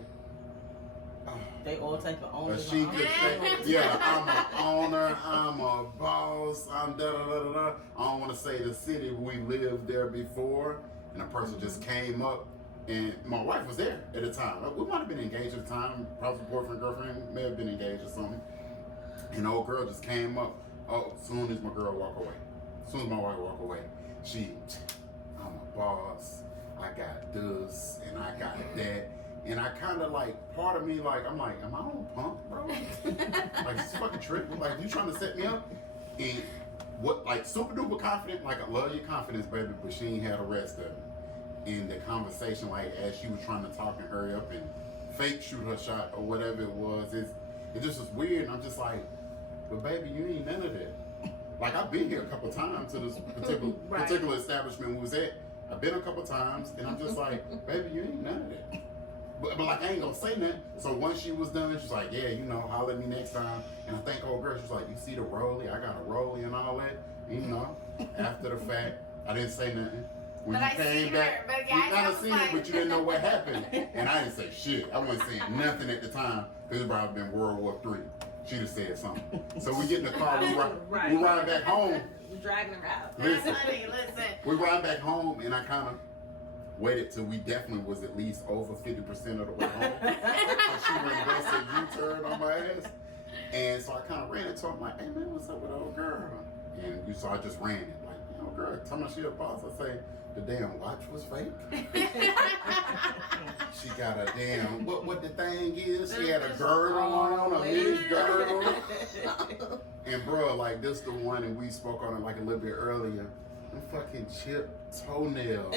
they all type of but owners. she could say, yeah, I'm an owner, I'm a boss, I'm da da da da da. I don't want to say the city, but we lived there before, and a person just came up, and my wife was there at the time. We might have been engaged at the time, probably boyfriend, girlfriend, may have been engaged or something. And the old girl just came up. Oh, as soon as my girl walk away, as soon as my wife walk away, I'm a boss, I got this, and I got that. And I kind of like, part of me, like, I'm like, am I on pump, bro? Like, it's fucking tripping. Like, you trying to set me up? And what, like, super duper confident, like, I love your confidence, baby, but she ain't had the rest of it. And the conversation, like, as she was trying to talk and hurry up and fake shoot her shot or whatever it was, it just was weird. And I'm just like, but baby, you ain't none of that. Like, I've been here a couple times to this particular establishment we was at. I've been a couple times, and I'm just like, baby, you ain't none of that. But like, I ain't gonna say nothing. So once she was done, she's like, yeah, you know, holler at me next time. And I think old girl, she's like, you see the rollie? I got a rollie and all that. And, you know, after the fact, I didn't say nothing. When But you I came seen back, her, but you guys, kind I of was seen like- it, but you didn't know what happened. And I didn't say shit. I wasn't saying nothing at the time, because it probably been World War III. She'd have said something. So we get in the car, we ride back home. Dragging her out. Listen, Listen. we ride back home, and I kind of waited till we definitely was at least over 50% of the way home. So she went and go say U-turn on my ass. And so I kind of ran into her. I'm like, hey man, what's up with old girl? And so I just ran it. Like, you know, girl, tell me she a boss. I say, the damn watch was fake. She got a damn, what the thing is? She had a girdle on, a mini girdle. And bro, like this the one, and we spoke on it like a little bit earlier. The fucking chipped toenail.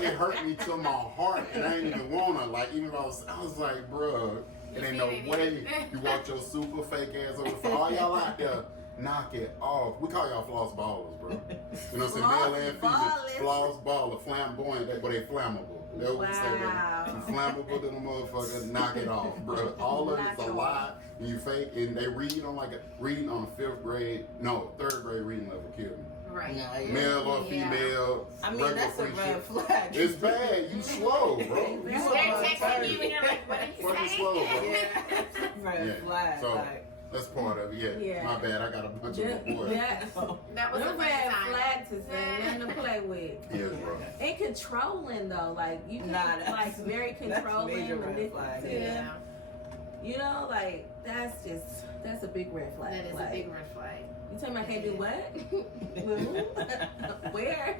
It hurt me to my heart, and I didn't even wanna. Like, even if I was like, bruh, it ain't no way you walk your super fake ass over. For all y'all out there, knock it off. We call y'all floss ballers, bro. You know what I'm saying? Male and female. Floss baller, flamboyant, but they flammable. That's what we say, baby. You flammable to the motherfucker, knock it off, bro. All of it's a lie, and you fake, and they read on reading on a third grade reading level killed me. Right. Nah, yeah. Male or female. I mean, regular that's a red friendship. flag. It's bad. You slow, bro. They're texting you and you're like, what did you Fucking say? slow, bro. Yeah. Red Yeah. flag. So like, that's part of it. Yeah. My bad. I got a bunch of boys. Yeah. That was The a red fun time. flag to say, nothing to play with. Yes, bro. And controlling though, like you can Nah, like very controlling, major red flag, manipulative. Yeah. You know, like that's a big red flag. That is like, a big red flag. You tell me I can't do what? With who? Where?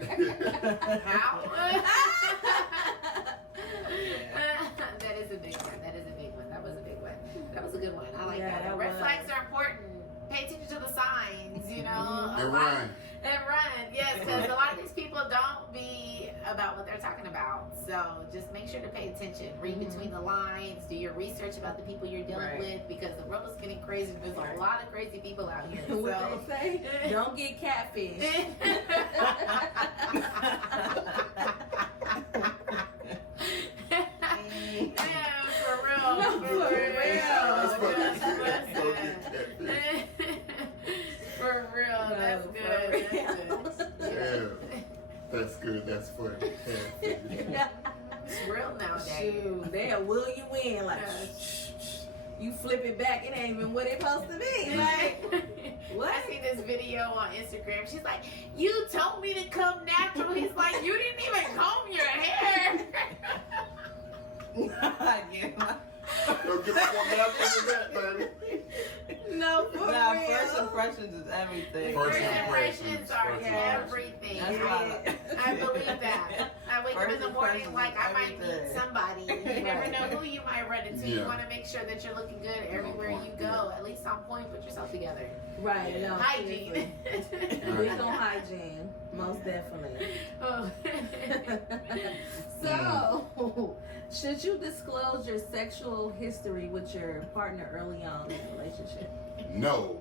How? That is a big one. That is a big one. That was a big one. That was a good one. I like Yeah, that. that Red was. flags are important. Pay attention to the signs, you know. And run. And run, yes, because a lot of these people don't be about what they're talking about. So just make sure to pay attention. Read between the lines. Do your research about the people you're dealing with, because the world is getting crazy. There's a lot of crazy people out here. So. What they say? Don't get catfish. Yeah, for real. No, for For real, that's good. That's good. Yeah. That's good. That's funny. It's real nowadays. Shoot. they'll will you in like. You flip it back, it ain't even what it's supposed to be. Like, what? I see this video on Instagram. She's like, you told me to come natural. He's like, you didn't even comb your hair. Yeah. Don't give up on that, baby. No, for real. First impressions is everything. First impressions are everything. That's why I believe that. I wake up in the morning like I might meet somebody. You never know who you might run into. You want to make sure that you're looking good everywhere you go. At least on point. Put yourself together. Right. No, hygiene. We on hygiene. Most definitely. Oh. So, should you disclose your sexual history with your partner early on in the relationship? No.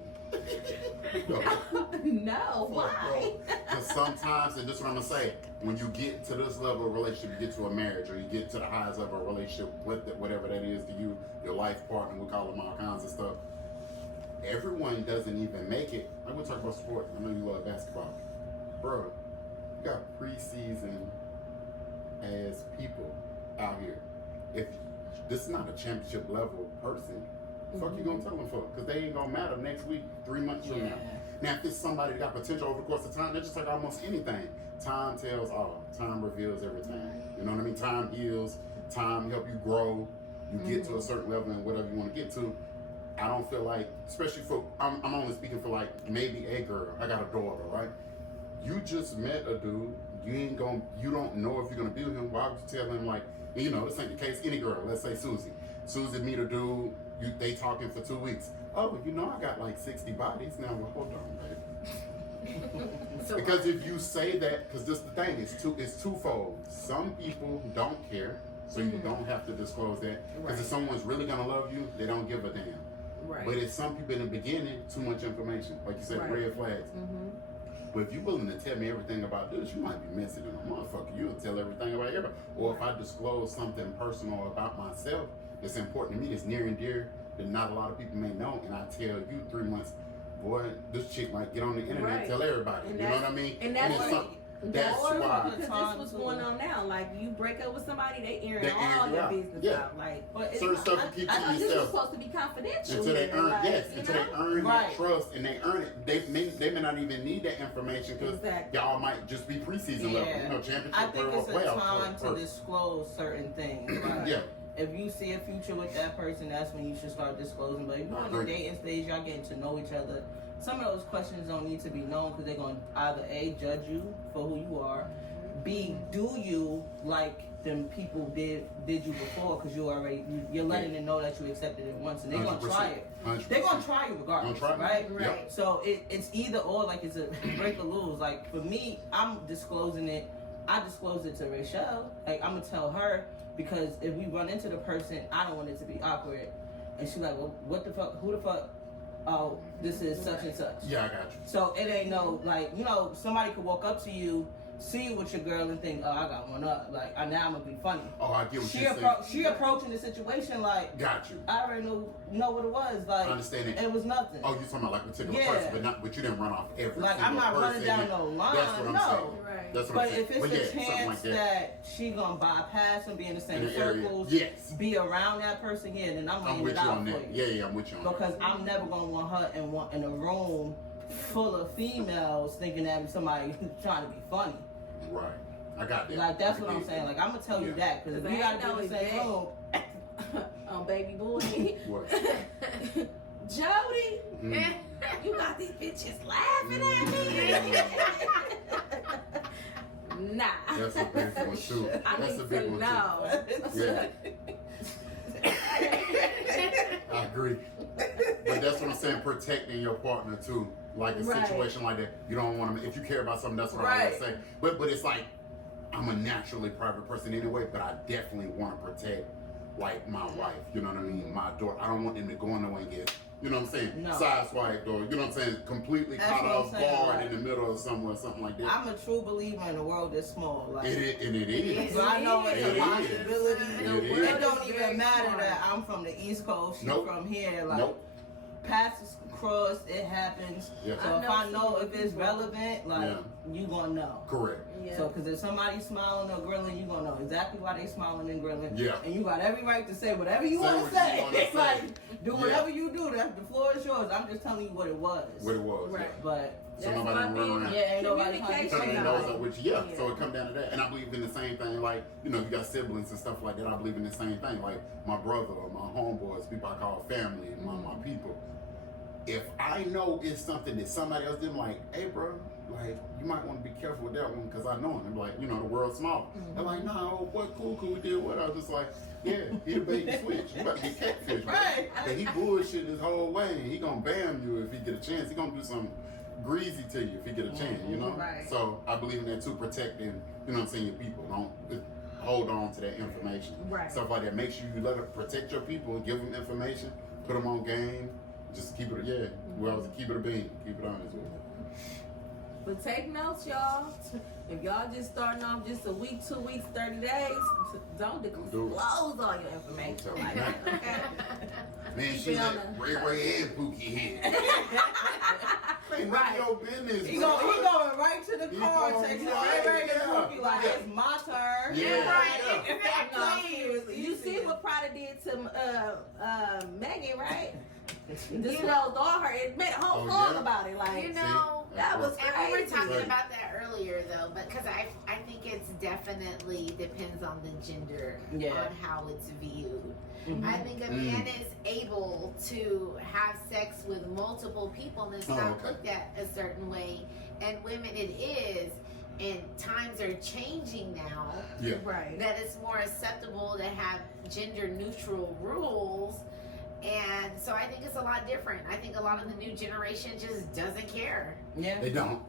No, why? Because sometimes, and this is what I'm going to say, when you get to this level of relationship, you get to a marriage, or you get to the highest level of relationship with it, whatever that is to you, your life partner, we call them all kinds of stuff. Everyone doesn't even make it. Like we talk about sports. I know you love basketball. Bro, you got preseason as people out here. If this is not a championship level person, fuck you gonna tell them for? Because they ain't gonna matter next week, 3 months from now. Now, if it's somebody that got potential over the course of time, they're just like almost anything. Time tells all. Time reveals everything. You know what I mean? Time heals. Time help you grow. You get to a certain level and whatever you want to get to. I don't feel like, especially for, I'm only speaking for like maybe a girl. I got a daughter, right? You just met a dude. You don't know if you're gonna be with him. Why would you tell him like, you know, this ain't the case. Any girl, let's say Susie meet a dude. They talking for 2 weeks. Oh, you know I got like 60 bodies now. Well, hold on, baby. Because if you say that, because this the thing, it's twofold. Some people don't care, so you don't have to disclose that. Because if someone's really gonna love you, they don't give a damn. Right. But it's some people in the beginning, too much information. Like you said, red flags. But if you're willing to tell me everything about this, you might be messing in a motherfucker. You'll tell everything about everybody. Or if I disclose something personal about myself, it's important to me, it's near and dear, that not a lot of people may know, and I tell you 3 months, boy, this chick might get on the internet and tell everybody. And you know what I mean? And that's why. Because time this was going on now. Like, you break up with somebody, they airing all their business out. Like, but certain stuff you keep to yourself. This was supposed to be confidential. Until they earn, like, until they earn that trust and they earn it. They may not even need that information because y'all might just be preseason level. You know, championship. I think it's a time to disclose certain things. Right? If you see a future with that person, that's when you should start disclosing. But if you're on the dating stage, y'all getting to know each other. Some of those questions don't need to be known because they're going to either A, judge you for who you are, B, do you like them people did you before because you're letting them know that you accepted it once, and they're going to try it. 100%. They're going to try you regardless, right? Right. So it's either or, like it's a break or lose. Like for me, I'm disclosing it. I disclosed it to Rachel. Like I'm going to tell her. Because if we run into the person, I don't want it to be awkward. And she's like, well, what the fuck? Who the fuck? Oh, this is such and such. Yeah, I got you. So it ain't no, like, you know, somebody could walk up to you, see you with your girl and think, oh, I got one up. Like, now I'm going to be funny. Oh, I get what you're saying. She approaching the situation like, got you. I already know what it was. Like, I understand it. It was nothing. Oh, you're talking about like a particular person, but you didn't run off every like, single I'm not person. running down no line. That's what I'm saying. Right. That's what But I'm saying. if it's a chance that she gonna bypass and be in the same circles, be around that person, then I'm laying it out for you. Yeah, I'm with you on that. Because I'm never gonna want her in a room full of females thinking that somebody trying to be funny. Right. I got that. Like that's what I'm saying. Like I'm gonna tell you that because if we gotta be in the same room, baby boy. What? Jody, you got these bitches laughing at me. Nah. That's a big one too. That's a big one too. Yeah. I agree. But that's what I'm saying, protecting your partner too. Like a situation like that. You don't want to, if you care about something, that's what I would say. But it's like, I'm a naturally private person anyway, but I definitely want to protect like my wife, you know what I mean? My daughter. I don't want them to go in there and get, you know what I'm saying? No. Sideswiped or, you know what I'm saying? Completely caught off guard in the middle of somewhere, something like that. I'm a true believer in the world that's small. Like, it is. So I know it's a possibility. It don't even matter that I'm from the East Coast, she's from here. Like, paths cross, it happens. Yeah. So if I know if it's people. relevant, like you gonna know. Correct. Yeah. So, because if somebody's smiling or grilling, you gonna know exactly why they smiling and grilling. Yeah. And you got every right to say whatever you Say want what to you say. wanna say. Like, do whatever you do. The floor is yours. I'm just telling you what it was. What it was. Right. Yeah. But So nobody my run thing. around. yeah, ain't nobody Communication. So they talking knows about that it. which so it come down to that. And I believe in the same thing, like, you know, you got siblings and stuff like that. I believe in the same thing. Like my brother or my homeboys, people I call family, my people. If I know it's something that somebody else did, like, hey bro, like you might want to be careful with that one because I know him. I'm like, you know, the world's small. They're like, no, what cool we did what? I was just like, yeah, he the bait and switch. You about to get catfish, Right. But he bullshit his whole way and he gonna bam you if he get a chance. He gonna do something greasy to you if he get a chance, you know? Right. So I believe in that too, protecting, you know what I'm saying, your people. Don't hold on to that information. Right. Stuff like that. Make sure you let it protect your people, give them information, put them on game. Just keep it, well, keep it a bean. Keep it honest with it. But take notes, y'all. If y'all just starting off just a week, 2 weeks, 30 days, don't disclose all your information. Don't Like, tell me okay. Man, Keep she it on let the- Ray and Pookie hit. Ain't none of your business, He bro. going right to the He car, going texting right, right yeah. to Pookie like, it's my turn. Yeah, Right, yeah. exactly. You see what Prada did to Megan, right? Disclosed all her. It made a whole song about it. Like, You know, that was and we were crazy. talking about that earlier though, because I think it's definitely depends on the gender Yeah. on how it's viewed. Mhm. I think a man is able to have sex with multiple people and it's not looked at a certain way, and women it is. And times are changing now. Yeah. right. That it's more acceptable to have gender neutral rules. And so I think it's a lot different. I think a lot of the new generation just doesn't care. Yeah. They don't.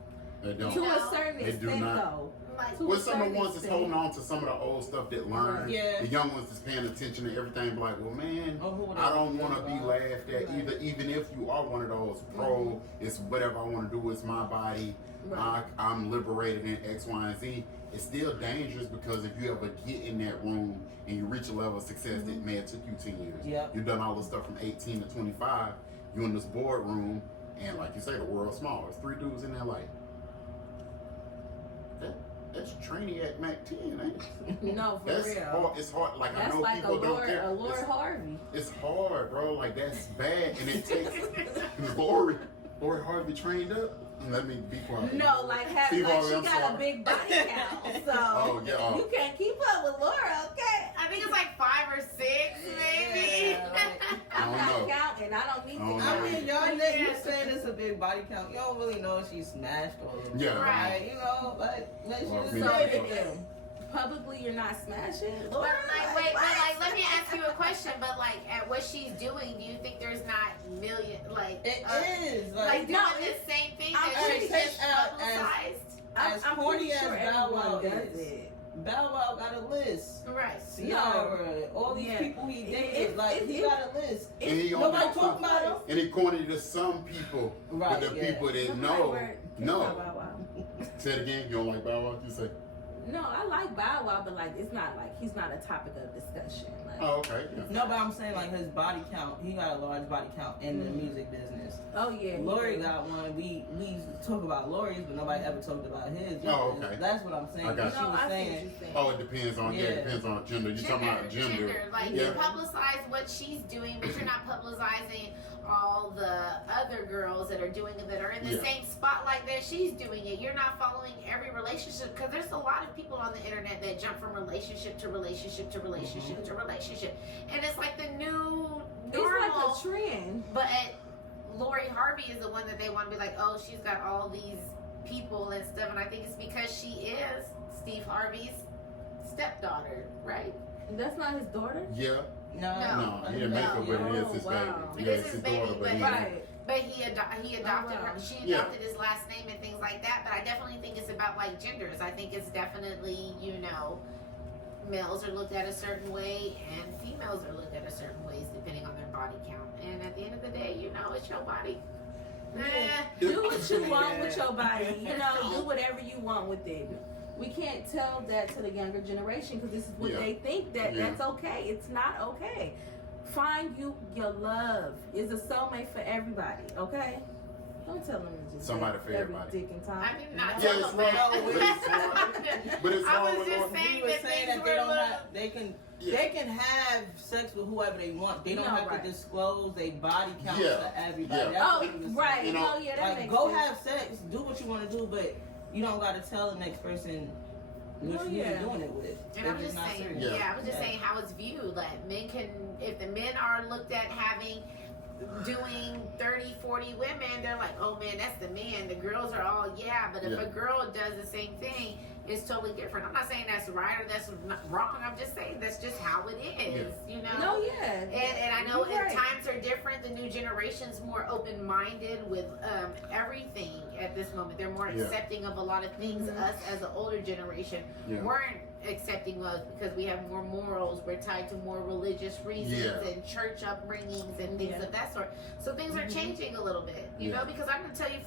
They To don't. a certain They do extent, not. though. Like, To With a some of the certain ones that's extent. holding on to some of the old stuff that learn, Yeah. the young ones that's paying attention to everything, be like, well, man, Oh, who would I they don't think want to be about? laughed at Right. either. Even if you are one of those pro, it's whatever I want to do. It's my body. Right. I'm liberated in X, Y, and Z. It's still dangerous because if you ever get in that room and you reach a level of success that may have took you 10 years. Yep. You've done all this stuff from 18 to 25. You in this boardroom, and like you say, the world's small. There's 3 dudes in there like, that's training at Mac 10, ain't it? No, for That's real. hard. It's hard. Like That's I know like a people don't Lord, care. a Lord Harvey. It's hard, bro. Like that's bad, and it takes Lori Harvey trained up. Let me be quiet. No, like, Steve like Harvey, she I'm got sorry. a big body count, so Oh, yeah, oh. you can't keep up with Laura, okay? I think it's like 5 or 6, maybe. Yeah, like, I'm I not don't know. counting. I don't need I don't to know. I count. mean, y'all know you saying it's a big body count. You don't really know if she's smashed or Yeah. right. You know, but let's Well, just me So neither. if publicly you're not smashing, But Laura, like, wait, but like, let me ask you a question. But like, at what she's doing, do you think there's not it is like doing no, the same thing I'm that pretty she's just sure publicized? as I'm corny pretty as sure Bow Wow everyone does is. it. Bow Wow got a list. Right. Ciara, all these Yeah. people he dated, It- like it- he it- got a list. And he Nobody only talking about him. And he corny to some people, Right, but the yeah. people that The know, word- no. Bow Wow. Say it again. You don't like Bow Wow? You say, No, I like Bow Wow, but like it's not like he's not a topic of discussion. Like, oh, okay. Yeah. No, but I'm saying like his body count. He got a large body count in the music business. oh yeah, Lori got one. We talk about Lori's, but nobody ever talked about his. Oh, okay. That's what I'm saying. I got She you. No, was I see what saying. you're saying. Oh, it depends on Yeah. it depends on gender. You talking about gender? Like Yeah. you publicize what she's doing, but you're not publicizing all the other girls that are doing it that are in the Yeah. same spotlight that she's doing it. You're not following every relationship because there's a lot of people on the internet that jump from relationship to relationship to relationship to relationship, and it's like the new It's normal. like a trend. But Lori Harvey is the one that they want to be like, oh, she's got all these people and stuff, and I think it's because she is Steve Harvey's stepdaughter, right? That's not his daughter. Yeah. No. No, he didn't make her, but it is Oh, his wow. baby. It Yeah, is it's his his daughter, baby, but but he Right. But he adopted wow. her. She Yeah. adopted his last name and things like that. But I definitely think it's about like genders. I think it's definitely, males are looked at a certain way and females are looked at a certain ways depending on their body count. And at the end of the day, it's your body. Do what you want with your body. Do whatever you want with it. We can't tell that to the younger generation because this is what Yeah. they think that Yeah. that's okay. It's not okay. Find you your love. It's a soulmate for everybody, okay? Don't tell them to just Somebody date for every everybody. dick and time. I did not Yeah, tell it's them wrong. that. But it's I wrong was with just Lord. saying You were that saying things that were they don't little- have, they can Yeah. they can have sex with whoever they want. They don't No, have right. to disclose their body count Yeah. to everybody. Yeah. That's what he Oh, was right. saying. You know, Oh, yeah, that Like, makes go sense. have sex, do what you want to do, but you don't got to tell the next person what Oh, you yeah. doing it with. And If I'm it's just not saying, serious. yeah, I was just Yeah. saying how it's viewed. Like men can, if the men are looked at having, doing 30, 40 women, they're like, oh man, that's the man. The girls are all, yeah, but if Yeah. a girl does the same thing, it's totally different. I'm not saying that's right or that's not wrong. I'm just saying that's just how it is, you know? No, yeah. And I know You're right. times are different. The new generation's more open-minded with everything at this moment. They're more Yeah. accepting of a lot of things. Mhm. Us as an older generation Yeah. weren't accepting of because we have more morals. We're tied to more religious reasons Yeah. and church upbringings and things Yeah. of that sort. So things are Mhm. changing a little bit, you Yeah. know, because I'm going to tell you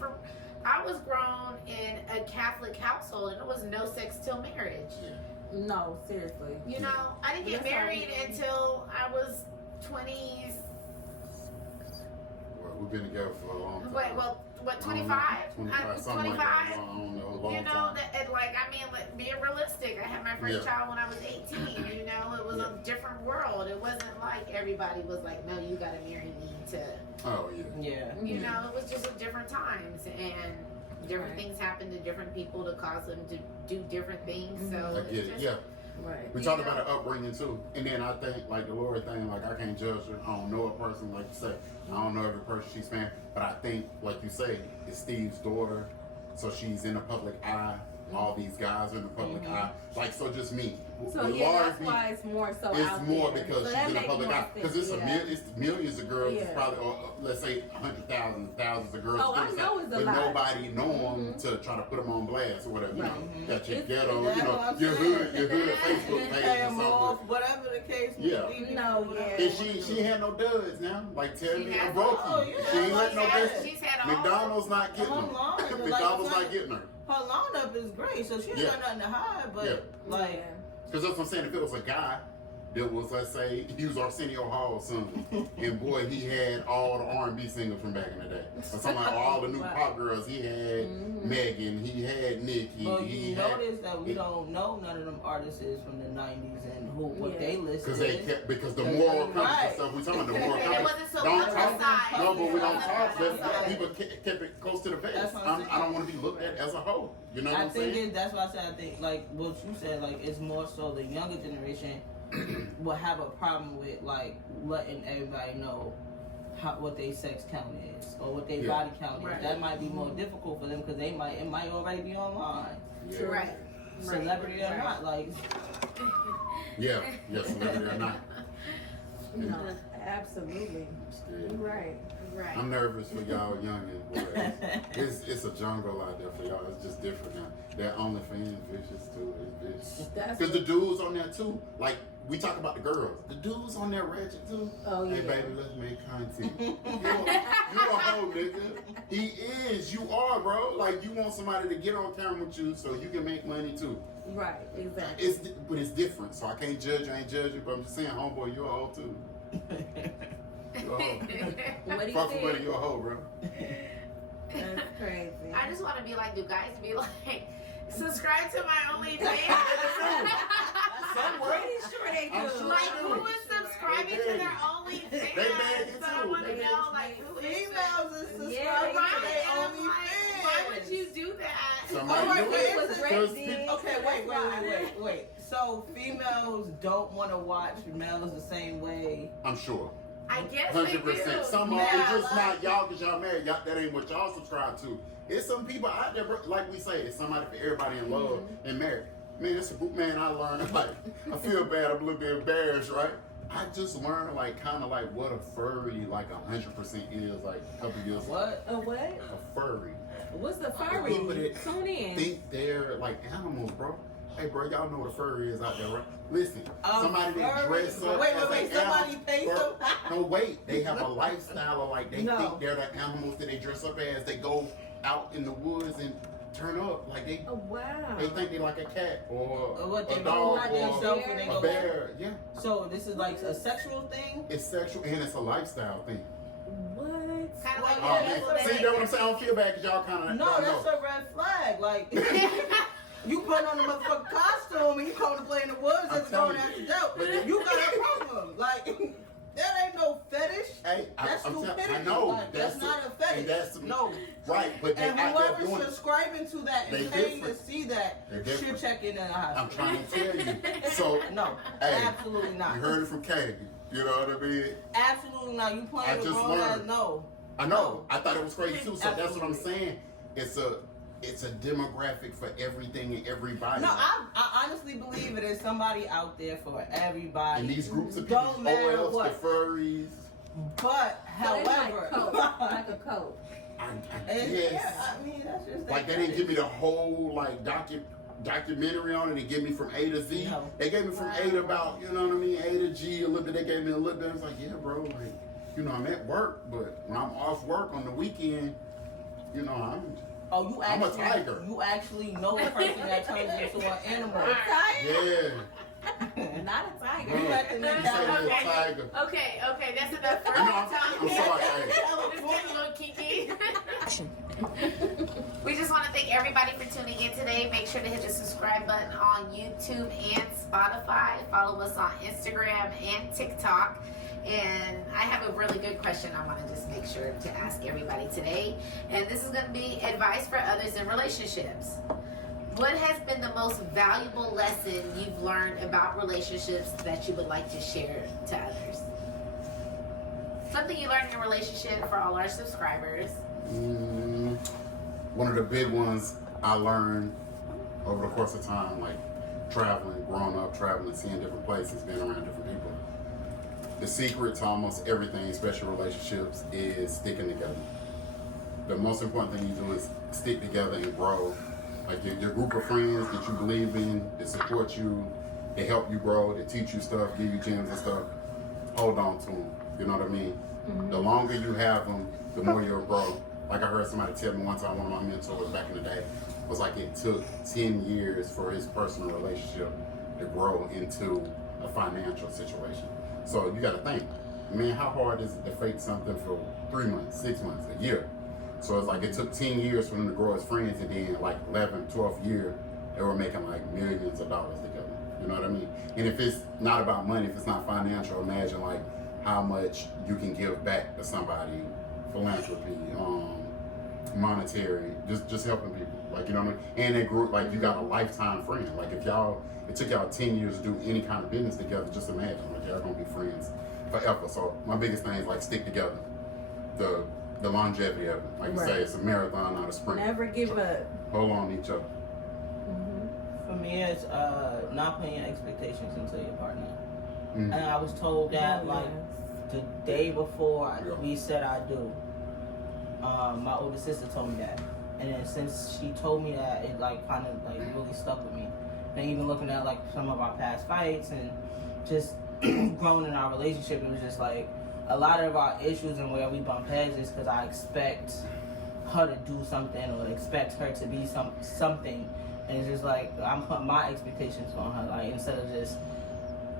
I was grown in a Catholic household and it was no sex till marriage. Yeah. No, seriously. You know, I didn't get That's how married we- until I was 20s. Well, we've been together for a long time. Wait, well, what, 25? 25, something like that. I don't know, a long You know, time. being realistic, I had my first Yeah. child when I was 18. You know, it was Yeah. a different world. It wasn't like everybody was like, no, you got to marry me to, Oh, yeah. Yeah. you Yeah. know, it was just a different times. And different Right. things happen to different people to cause them to do different things. So I it's get it. just, Yeah. Right. We You talked know? about the upbringing too, and then I think like the Lord thing, like I can't judge her. I don't know a person, like you say. I don't know every person she's married, but I think, like you say, it's Steve's daughter, so she's in the public eye. All these guys are in the public eye, like so. Just me. So With yeah, Laura, that's why it's more so it's out more there. because So she's that in the makes public more eye. Because sense, it's yeah. it's millions of girls, Yeah. it's probably, or let's say 100,000, thousands of girls. Oh, I doing know stuff, it's a but lot. nobody know them to try to put them on blast or whatever. You know, Right. got your It's- ghetto, that's you know, what I'm your saying. hood Facebook page Pay or 'em off, something. whatever the case may Yeah. be. No, whatever. yeah. And she had no duds now. Like tell She me has- I broke oh, you. yeah. She ain't let no she's bitch. had all McDonald's not getting Hold on, her. like McDonald's I said- not getting her. Her lineup is great, so she ain't Yeah. got nothing to hide. But Yeah. like, Yeah. Because that's what I'm saying. If it was a guy that was, let's say, he was Arsenio Hall's son, and boy, he had all the R&B singers from back in the day. Or something like all the new Wow. pop girls. He had Megan, he had Nicki, but he you had. notice that we don't know none of them artists from the '90s and what Yeah. they listen. Because they kept, because the Because moral they- compass right. and stuff we talking about, the moral And it compass. wasn't so Don't publicized. talk. No, but we don't It talk. wasn't But publicized. people kept it close to the vest. That's what I'm saying. I don't want to be looked at as a hoe. You know what I I'm think saying? that's why I said I think like what you said, like it's more so the younger generation will have a problem with like letting everybody know what their sex count is or what their Yeah. body count is. Right. That might be more difficult for them because it might already be online, Yeah. Right. celebrity or Right. not. Like Yeah, celebrity or not. No, absolutely. You're right. Right. I'm nervous for y'all youngins, boys. It's a jungle out there for y'all. It's just different now. They're OnlyFans vicious too. It's vicious. That's Because the dudes on there too. Like we talk about the girls. The dudes on there ratchet too. Oh, Hey yeah. baby, let's make content. you a hoe, nigga. He is. You are, bro. Like you want somebody to get on camera with you so you can make money too. Right, exactly. But it's different. So I can't judge you. I ain't judging. But I'm just saying, homeboy, you're a hoe too. You're a hoe. What do you Fuck for money, think? you're a hoe, bro. That's crazy. I just want to be like you guys, be like, subscribe to my OnlyFans. I'm pretty sure they I'm do. sure Like, who is subscribing to their OnlyFans? They beg you So I too. want to know, like, who is females is subscribing Yeah, to Right, their and I'm like, OnlyFans. why would you do that? Somebody Oh, do wait, it. was Because raised people- Okay, wait. So females don't want to watch males the same way. I'm sure. I guess they 100%. do. Some of Yeah, it's just like- not y'all because y'all married. Y'all, that ain't what y'all subscribe to. It's some people out there, bro, like we say, it's somebody for everybody in love and married. Man, it's a group, man, I learned, like, I feel bad, I'm a little bit embarrassed, right? I just learned, like, kind of like what a furry, like, 100% is, like, a couple years ago. What? A what? A furry. What's the furry? People that Tune in. think they're like animals, bro. Hey, bro, y'all know what a furry is out there, right? Listen, A somebody that furry? dress up Wait, as wait, an somebody animal. pays Bro, them? No, wait. They have a lifestyle of like they No. think they're the animals that they dress up as. They go out in the woods and turn up like they. Oh wow. They think they like a cat or what a they dog like or themselves when they a go bear. Yeah, So this is like a sexual thing? it's sexual and it's a lifestyle thing. What? Kind of like Oh, that. man. People that See, that's what I'm saying. I don't feel bad because y'all kind of No, that's a red flag. Like, you put on a motherfucking costume and you come to play in the woods I'm and going telling after you. dope. But You got a problem. Like, that ain't no fetish. Hey, That's stupidity. I know. Like, that's not a fetish. And that's No. right, but they And out there whoever's doing it. subscribing to that They and paying to different. see that They're should different. check in the I'm hospital. trying to tell you. So, No, hey, absolutely not. you heard it from Kay. You know what I mean? Absolutely not. You I playing with just grown ass? learned. No. I know. I thought it was crazy too. So that's what I'm Absolutely. saying. It's a demographic for everything and everybody. No, I honestly believe it is somebody out there for everybody. And these groups of people, Don't matter OLs, what. the furries. But, however, like a coat. I and guess. yeah, I mean that's just Like they didn't give me the whole like documentary on it. They gave me from A to Z. No. They gave me from A to about, you know what I mean, A to G a little bit. They gave me a little bit. I was like, yeah, bro, like, you know, I'm at work, but when I'm off work on the weekend, you know, I'm a tiger. You actually know the person that turns into an animal. yeah. Not a tiger. You have to You make say that you're a tiger. Okay, that's enough for No, I'm sorry. Hey. It's getting a little kinky. We just want to thank everybody for tuning in today. Make sure to hit the subscribe button on YouTube and Spotify. Follow us on Instagram and TikTok. And I have a really good question I want to just make sure to ask everybody today. And this is going to be advice for others in relationships. What has been the most valuable lesson you've learned about relationships that you would like to share to others? Something you learned in a relationship for all our subscribers. One of the big ones I learned over the course of time, like traveling, growing up, traveling, seeing different places, being around different people. The secret to almost everything, especially relationships, is sticking together. The most important thing you do is stick together and grow. Like your group of friends that you believe in, that support you, they help you grow, they teach you stuff, give you gems and stuff. Hold on to them. You know what I mean? Mm-hmm. The longer you have them, the more you'll grow. Like I heard somebody tell me one time, one of my mentors back in the day, was like it took 10 years for his personal relationship to grow into a financial situation. So you got to think, man, how hard is it to fake something for 3 months, 6 months, a year? So it's like it took 10 years for them to grow as friends, and then like 11th, 12th year, they were making like millions of dollars together. You know what I mean? And if it's not about money, if it's not financial, imagine like how much you can give back to somebody, philanthropy, monetary, just helping people. Like, you know what I mean? And they grew, like you got a lifetime friend. Like if it took y'all 10 years to do any kind of business together, just imagine, like y'all gonna be friends forever. So my biggest thing is like stick together. The longevity of it. Like you say, it's a marathon, not a sprint. Never give up. Hold on to each other. For me, it's not putting expectations into your partner. Mm-hmm. And I was told that like the day before Yeah. we said I do. My older sister told me that, and then since she told me that, it like kind of like really stuck with me. And even looking at like some of our past fights and just growing in our relationship, it was just like a lot of our issues and where we bump heads is because I expect her to do something or expect her to be something, and it's just like I'm putting my expectations on her. Like instead of just,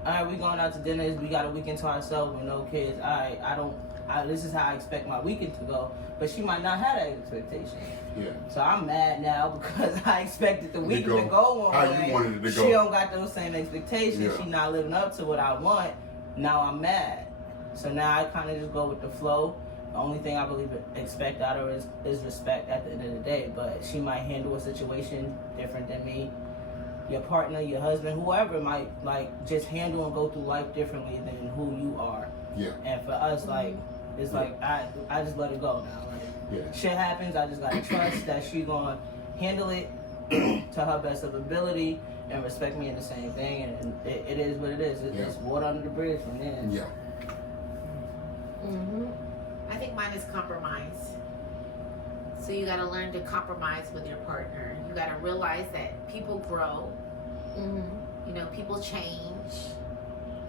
all right, we going out to dinner, we got a weekend to ourselves with no kids. All right, this is how I expect my weekend to go, but she might not have that expectation. Yeah. So I'm mad now because I expected the weekend to go one how way. you wanted it to go. She don't got those same expectations. Yeah. She not living up to what I want. Now I'm mad. So now I kind of just go with the flow. The only thing I really expect out of her is respect at the end of the day. But she might handle a situation different than me. Your partner, your husband, whoever might like just handle and go through life differently than who you are. Yeah. And for us, like it's like I just let it go now. Like, Yeah. shit happens. I just gotta trust that she gonna handle it to her best of ability and respect me in the same thing. And it is what it is. It's water under the bridge from there. Yeah. I think mine is compromise. So you got to learn to compromise with your partner. You got to realize that people grow. You know, people change,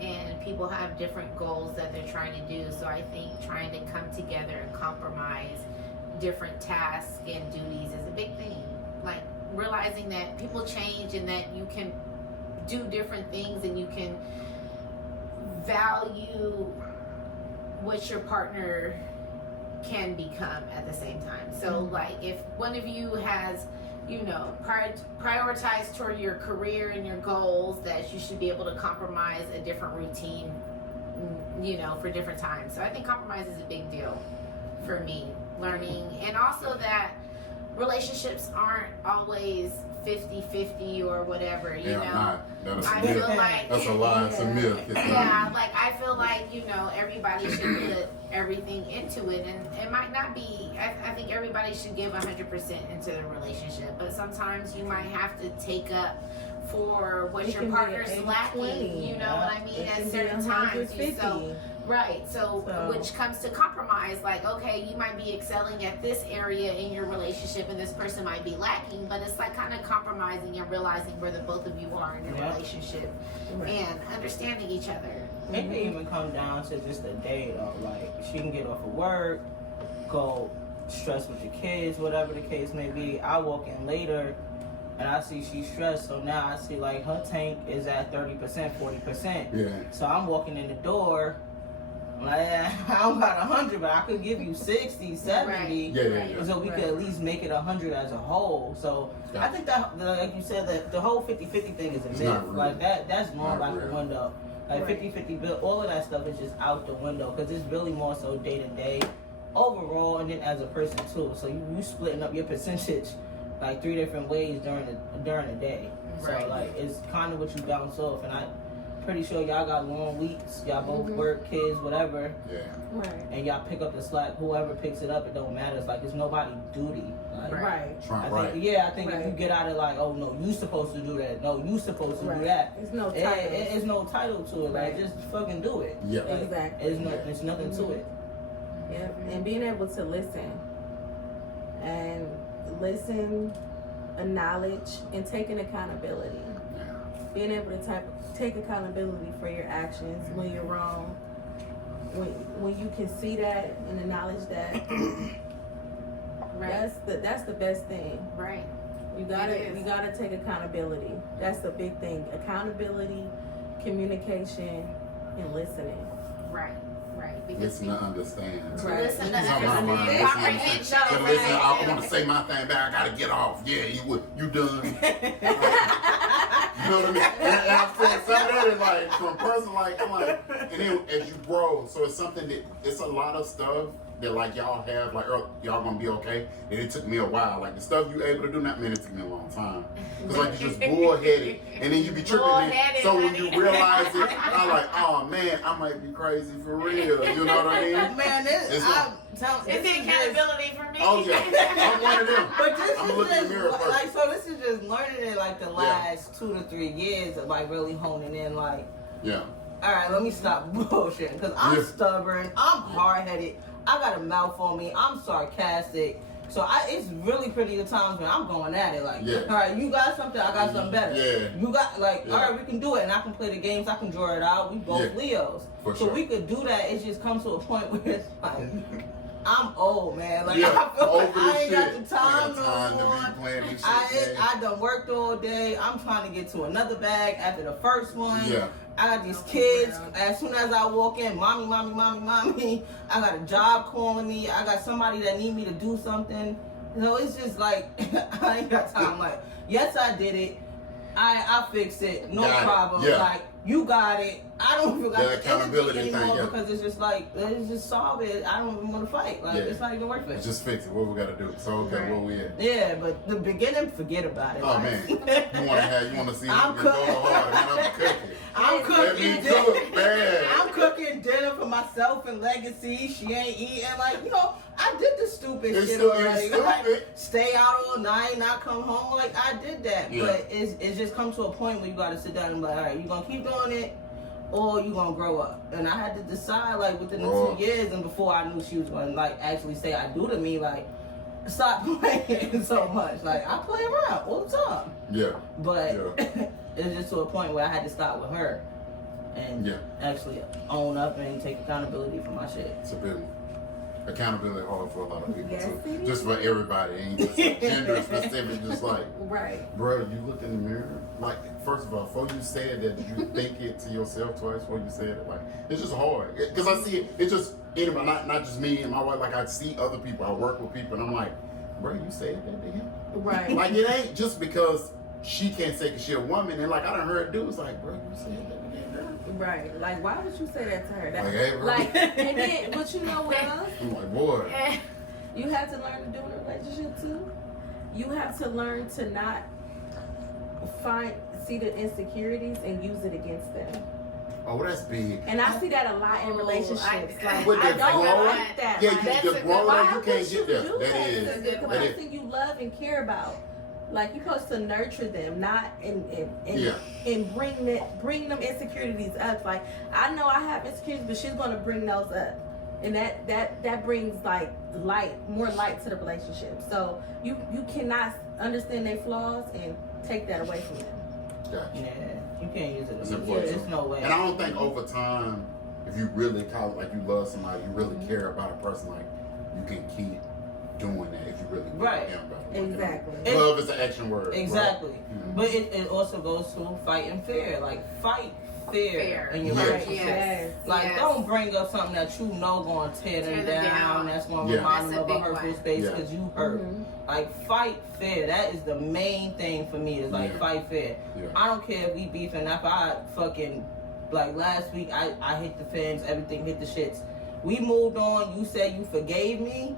and people have different goals that they're trying to do. So I think trying to come together and compromise different tasks and duties is a big thing. like realizing that people change and that you can do different things and you can value what your partner can become at the same time. So like if one of you has, you know, prioritize toward your career and your goals, that you should be able to compromise a different routine, you know, for different times. So I think compromise is a big deal for me, learning. And also that relationships aren't always 50-50 or whatever, you know. Not. I feel like that's a lie. It's a myth. It's yeah, like I feel like, you know, everybody should put everything into it, and it might not be. I think everybody should give 100% into the relationship, but sometimes you might have to take up for what your partner's lacking. You know what I mean? At certain times, so right. So which comes to compromise. Like, okay, you might be excelling at this area in your relationship, and this person might be lacking. But it's like kind of compromising and realizing where the both of you are in your relationship and understanding each other. It can even come down to just a day though. Like she can get off of work, go stress with your kids, whatever the case may be. I walk in later and I see she's stressed, so now I see like her tank is at 30%, 40%. Yeah. So I'm walking in the door, I'm like, I don't got 100, but I could give you 60, 70. Right. Yeah. So we could at least make it 100 as a whole. So I think that, like you said, that the whole 50-50 thing is a myth. Like that's gone out the window. Like 50-50 bill, all of that stuff is just out the window because it's really more so day to day, overall, and then as a person too. So you splitting up your percentage like 3 different ways during the day. So like it's kind of what you bounce off, and I'm pretty sure y'all got long weeks. Y'all both work, kids, whatever. Yeah. Right. And y'all pick up the slack. Whoever picks it up, it don't matter. It's like it's nobody's duty. Like, I think if you get out of like, oh no, you supposed to do that. No, you supposed to do that. There's no title. It's no title to it. Like just fucking do it. Yeah. Like, Exactly. There's nothing to it. Yep. And being able to listen, acknowledge, and taking accountability. Being able to take accountability for your actions when you're wrong. When you can see that and acknowledge that, that's the best thing. Right. You gotta take accountability. That's the big thing. Accountability, communication, and listening. Right. Because Listen to understand. Right. Listen to Comprehension. I want to say my thing back. I gotta get off. Yeah, you done. You know what I mean? And I'm saying some of that is like from a person like I'm like, and then as you grow, so it's something that it's a lot of stuff that like y'all have like y'all gonna be okay. And it took me a while. Like the stuff you able to do, not man, it took me a long time. Cause like you just bullheaded, and then you be tripping. So when you realize it, I'm like, oh man, I might be crazy for real. You know what I mean? Man, it's the accountability for me. Oh yeah, I'm one of them. But this I'm is looking in just the mirror first. like, so this is just learning it like the last 2 to 3 years of like really honing in like, Yeah. all right, let me stop bullshitting because I'm stubborn, I'm hard-headed, I got a mouth on me, I'm sarcastic. So it's really pretty the times when I'm going at it like, all right, you got something, I got something better. Yeah. You got like, all right, we can do it, and I can play the games, I can draw it out. We both Leos, For so sure. we could do that. It just comes to a point where it's like, I'm old, man. Like Yeah, I feel like over I ain't this got the shit. time Ain't got no time more. to be playing this shit. I done worked all day. I'm trying to get to another bag after the first one. Yeah. I got these kids. As soon as I walk in, mommy. I got a job calling me. I got somebody that need me to do something. So it's just like I ain't got time. Like, yes, I did it. I fixed it. No problem. Yeah. Like, you got it. I don't feel like The accountability energy anymore thing, because it's just like, let's just solve it. I don't even want to fight. Like, it's not even worth it. Just fix it. What we gotta do? So okay, where we at? Yeah, but the beginning, forget about it. Oh like, man, you wanna see I'm me go hard? Man, I'm cooking. I'm cooking Let me cook, dinner. man. I'm cooking dinner for myself and Legacy. She ain't eating. Like, you know, I did the stupid It's shit still already. stupid. Like, stay out all night, not come home. Like, I did that. Yeah. But it's just come to a point where you got to sit down and be like, all right, you going to keep doing it or you going to grow up? And I had to decide, like, within the 2 years and before I knew she was going to, like, actually say I do to me, like, stop playing so much. Like, I play around all the time. Yeah. But it's just to a point where I had to stop with her and actually own up and take accountability for my shit. It's a big one. accountability hard for a lot of people Yes, too. it Just is. for everybody, ain't just gender specific. Just like, Right. bro, you look in the mirror. Like, first of all, before you said that, did you think it to yourself twice before you said it? Like, it's just hard because I see it. It's just anybody, not just me and my wife. Like, I see other people. I work with people, and I'm like, bro, you said that to him? Right. Like, it ain't just because she can't say because she a woman. And like, I done heard dudes like, bro, you said that to that girl? Right. Like, why would you say that to her? That, Like, hey, bro. like, and then, but you know what else? I'm like, boy. You have to learn to do in a relationship too. You have to learn to not see the insecurities and use it against them. Oh, that's big. And I see that a lot in relationships. Like, With I the don't growing- like that. Yeah, Like, you that's just a grown good- up, why you would can't you get there. do That that? is. Because the That is. person you love and care about. Like, you're supposed to nurture them, not and Yeah. bring them insecurities up. Like, I know I have insecurities, but she's gonna bring those up, and that brings like more light to the relationship. So you cannot understand their flaws and take that away from them. Gotcha. Yeah, you can't use it. It's Yeah, important. there's no way. And I don't think over time, if you really call it like you love somebody, you really care about a person, like you can keep doing that if you really Right. care about them. Exactly. Love is an action word. Exactly. Right? But it also goes to fighting fear. Like, fight fear in your Yes. relationship. Yes. Like, Yes. don't bring up something that you know going to tear them down. That's going to Yeah. remind That's them a of a big hurtful one. space Yeah. because you hurt. Mhm. Like, fight fear. That is the main thing for me. Is like, Yeah. fight fear. Yeah. I don't care if we beefing. If I fucking, like last week, I hit the fence. Everything hit the shits. We moved on. You said you forgave me.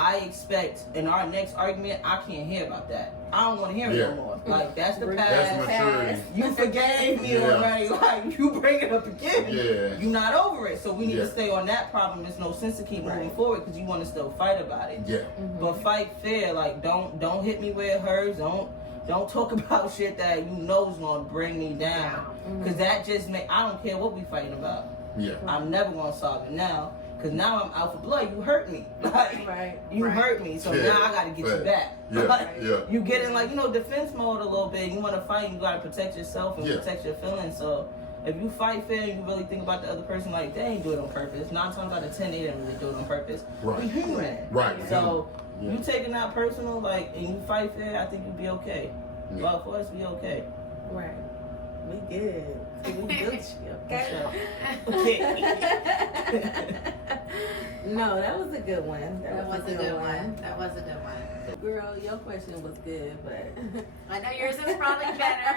I expect in our next argument, I can't hear about that. I don't want to hear it Yeah. no more. Like, that's the That's past. That's maturity. You forgave me Yeah. already. Like, you bring it up again. Yeah. You're not over it. So we need Yeah. to stay on that problem. There's no sense to keep moving Right. forward because you want to still fight about it. Yeah. But fight fair. Like, don't hit me where it hurts. Don't talk about shit that you know is gonna bring me down. Cause that just I don't care what we fighting about. Yeah. I'm never gonna solve it now. Cause now I'm out for blood. You hurt me. Like, Right. you Right. hurt me. So Yeah. now I gotta get you Right. back. Yeah. Like, Yeah. you get in like, defense mode a little bit. You want to fight, you gotta protect yourself and Yeah. protect your feelings. So if you fight fair and you really think about the other person, like, they ain't do it on purpose. 9 times out of 10 they didn't really do it on purpose. Right. We human. Right. So Yeah. you taking that personal, like, and you fight fair, I think you'll be okay. Yeah. Well, for us, we okay. Right. We good. We built you, okay? Okay. No, that was a good one. That was a good one. That was a good one. Girl, your question was good, but I know yours is probably better.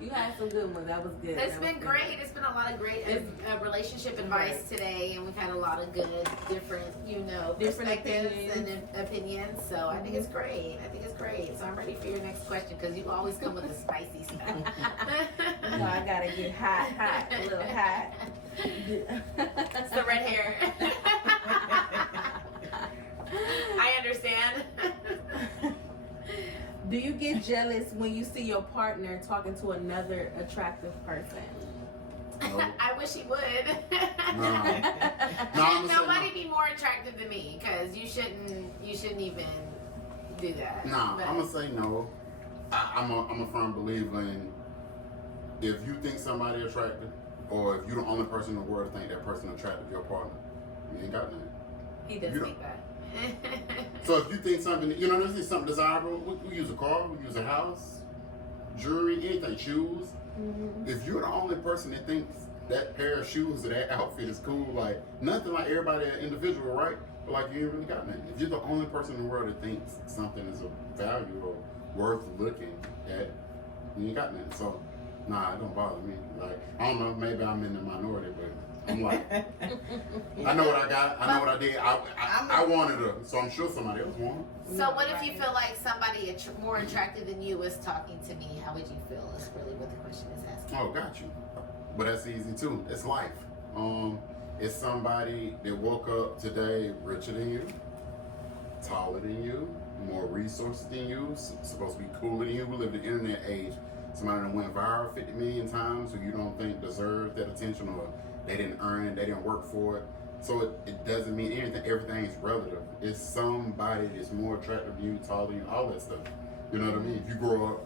you had some good ones. That was good. It's That been was good. great. It's been a lot of great relationship advice today, and we've had a lot of good, different, Different perspectives opinions. and opinions. So I think it's great. So I'm ready for your next question because you always come with the spicy stuff. No, I gotta get hot, a little hot. It's the red hair. I understand. Do you get jealous when you see your partner talking to another attractive person? No. I wish he would. No. No, I'm gonna say Nobody no. be more attractive than me because you shouldn't even do that. Nah, But- I'm gonna say no. I'm a firm believer in if you think somebody attractive, or if you're the only person in the world to think that person attractive, your partner, you ain't got nothing. He does You think that. So if you think something, this is something desirable, we use a car, we use a house, jewelry, anything, shoes. Mm-hmm. If you're the only person that thinks that pair of shoes or that outfit is cool, like nothing like everybody an individual, right? But like you ain't really got nothing. If you're the only person in the world that thinks something is of value or worth looking at, you ain't got nothing. So nah, it don't bother me. Like, I don't know, maybe I'm in the minority, but I'm like, I know what I got, I know what I did. I wanted her, so I'm sure somebody else wanted her. So what if you feel like somebody more attractive than you was talking to me? How would you feel? Is really what the question is asking. Oh, got you. But that's easy too. It's life. It's somebody that woke up today richer than you, taller than you, more resources than you, supposed to be cooler than you. We live in the internet age. Somebody that went viral 50 million times who you don't think deserves that attention, or they didn't earn it, they didn't work for it. So it doesn't mean anything. Everything's relative. It's somebody that's more attractive than you, taller than you, all that stuff. You know what I mean? If you grow up,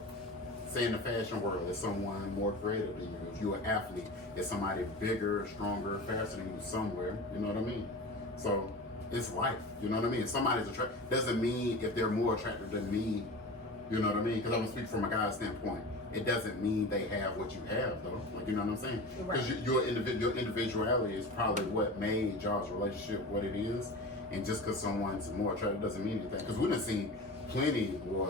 say in the fashion world, it's someone more creative than you. If you're an athlete, it's somebody bigger, stronger, faster than you somewhere. You know what I mean? So it's life. You know what I mean? If somebody's attracted, doesn't mean if they're more attractive than me. You know what I mean? Because I'm gonna speak from a guy's standpoint. It doesn't mean they have what you have, though. Like, you know what I'm saying? Because your individuality is probably what made y'all's relationship what it is. And just because someone's more attractive doesn't mean anything. Because we done seen plenty, boy,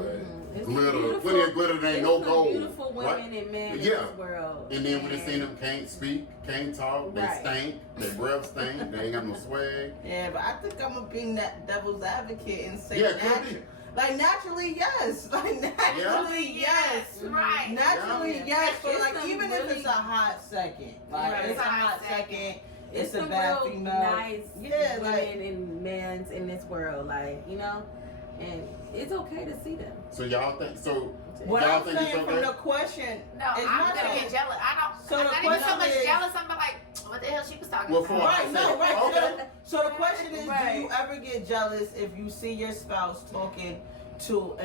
plenty of glitter that ain't no gold. Beautiful women and men in this world. And then we done seen them can't speak, can't talk, they stink, their breath stink, they ain't got no swag. Yeah, but I think I'm gonna be that devil's advocate and say naturally, yes. Like, naturally, yes. Right. Naturally, yes. But, It's like, even if it's a hot second. Like, it's a hot second. It's a some bad real female. Nice women and men's in this world. Like, you know, and it's okay to see them. So y'all think, What y'all I'm think saying it's okay? from the question. No, I'm gonna get jealous. I'm the not even so question much is- jealous. I'm like, what the hell she was talking Well, about? Right. So the question is, do you ever get jealous if you see your spouse talking to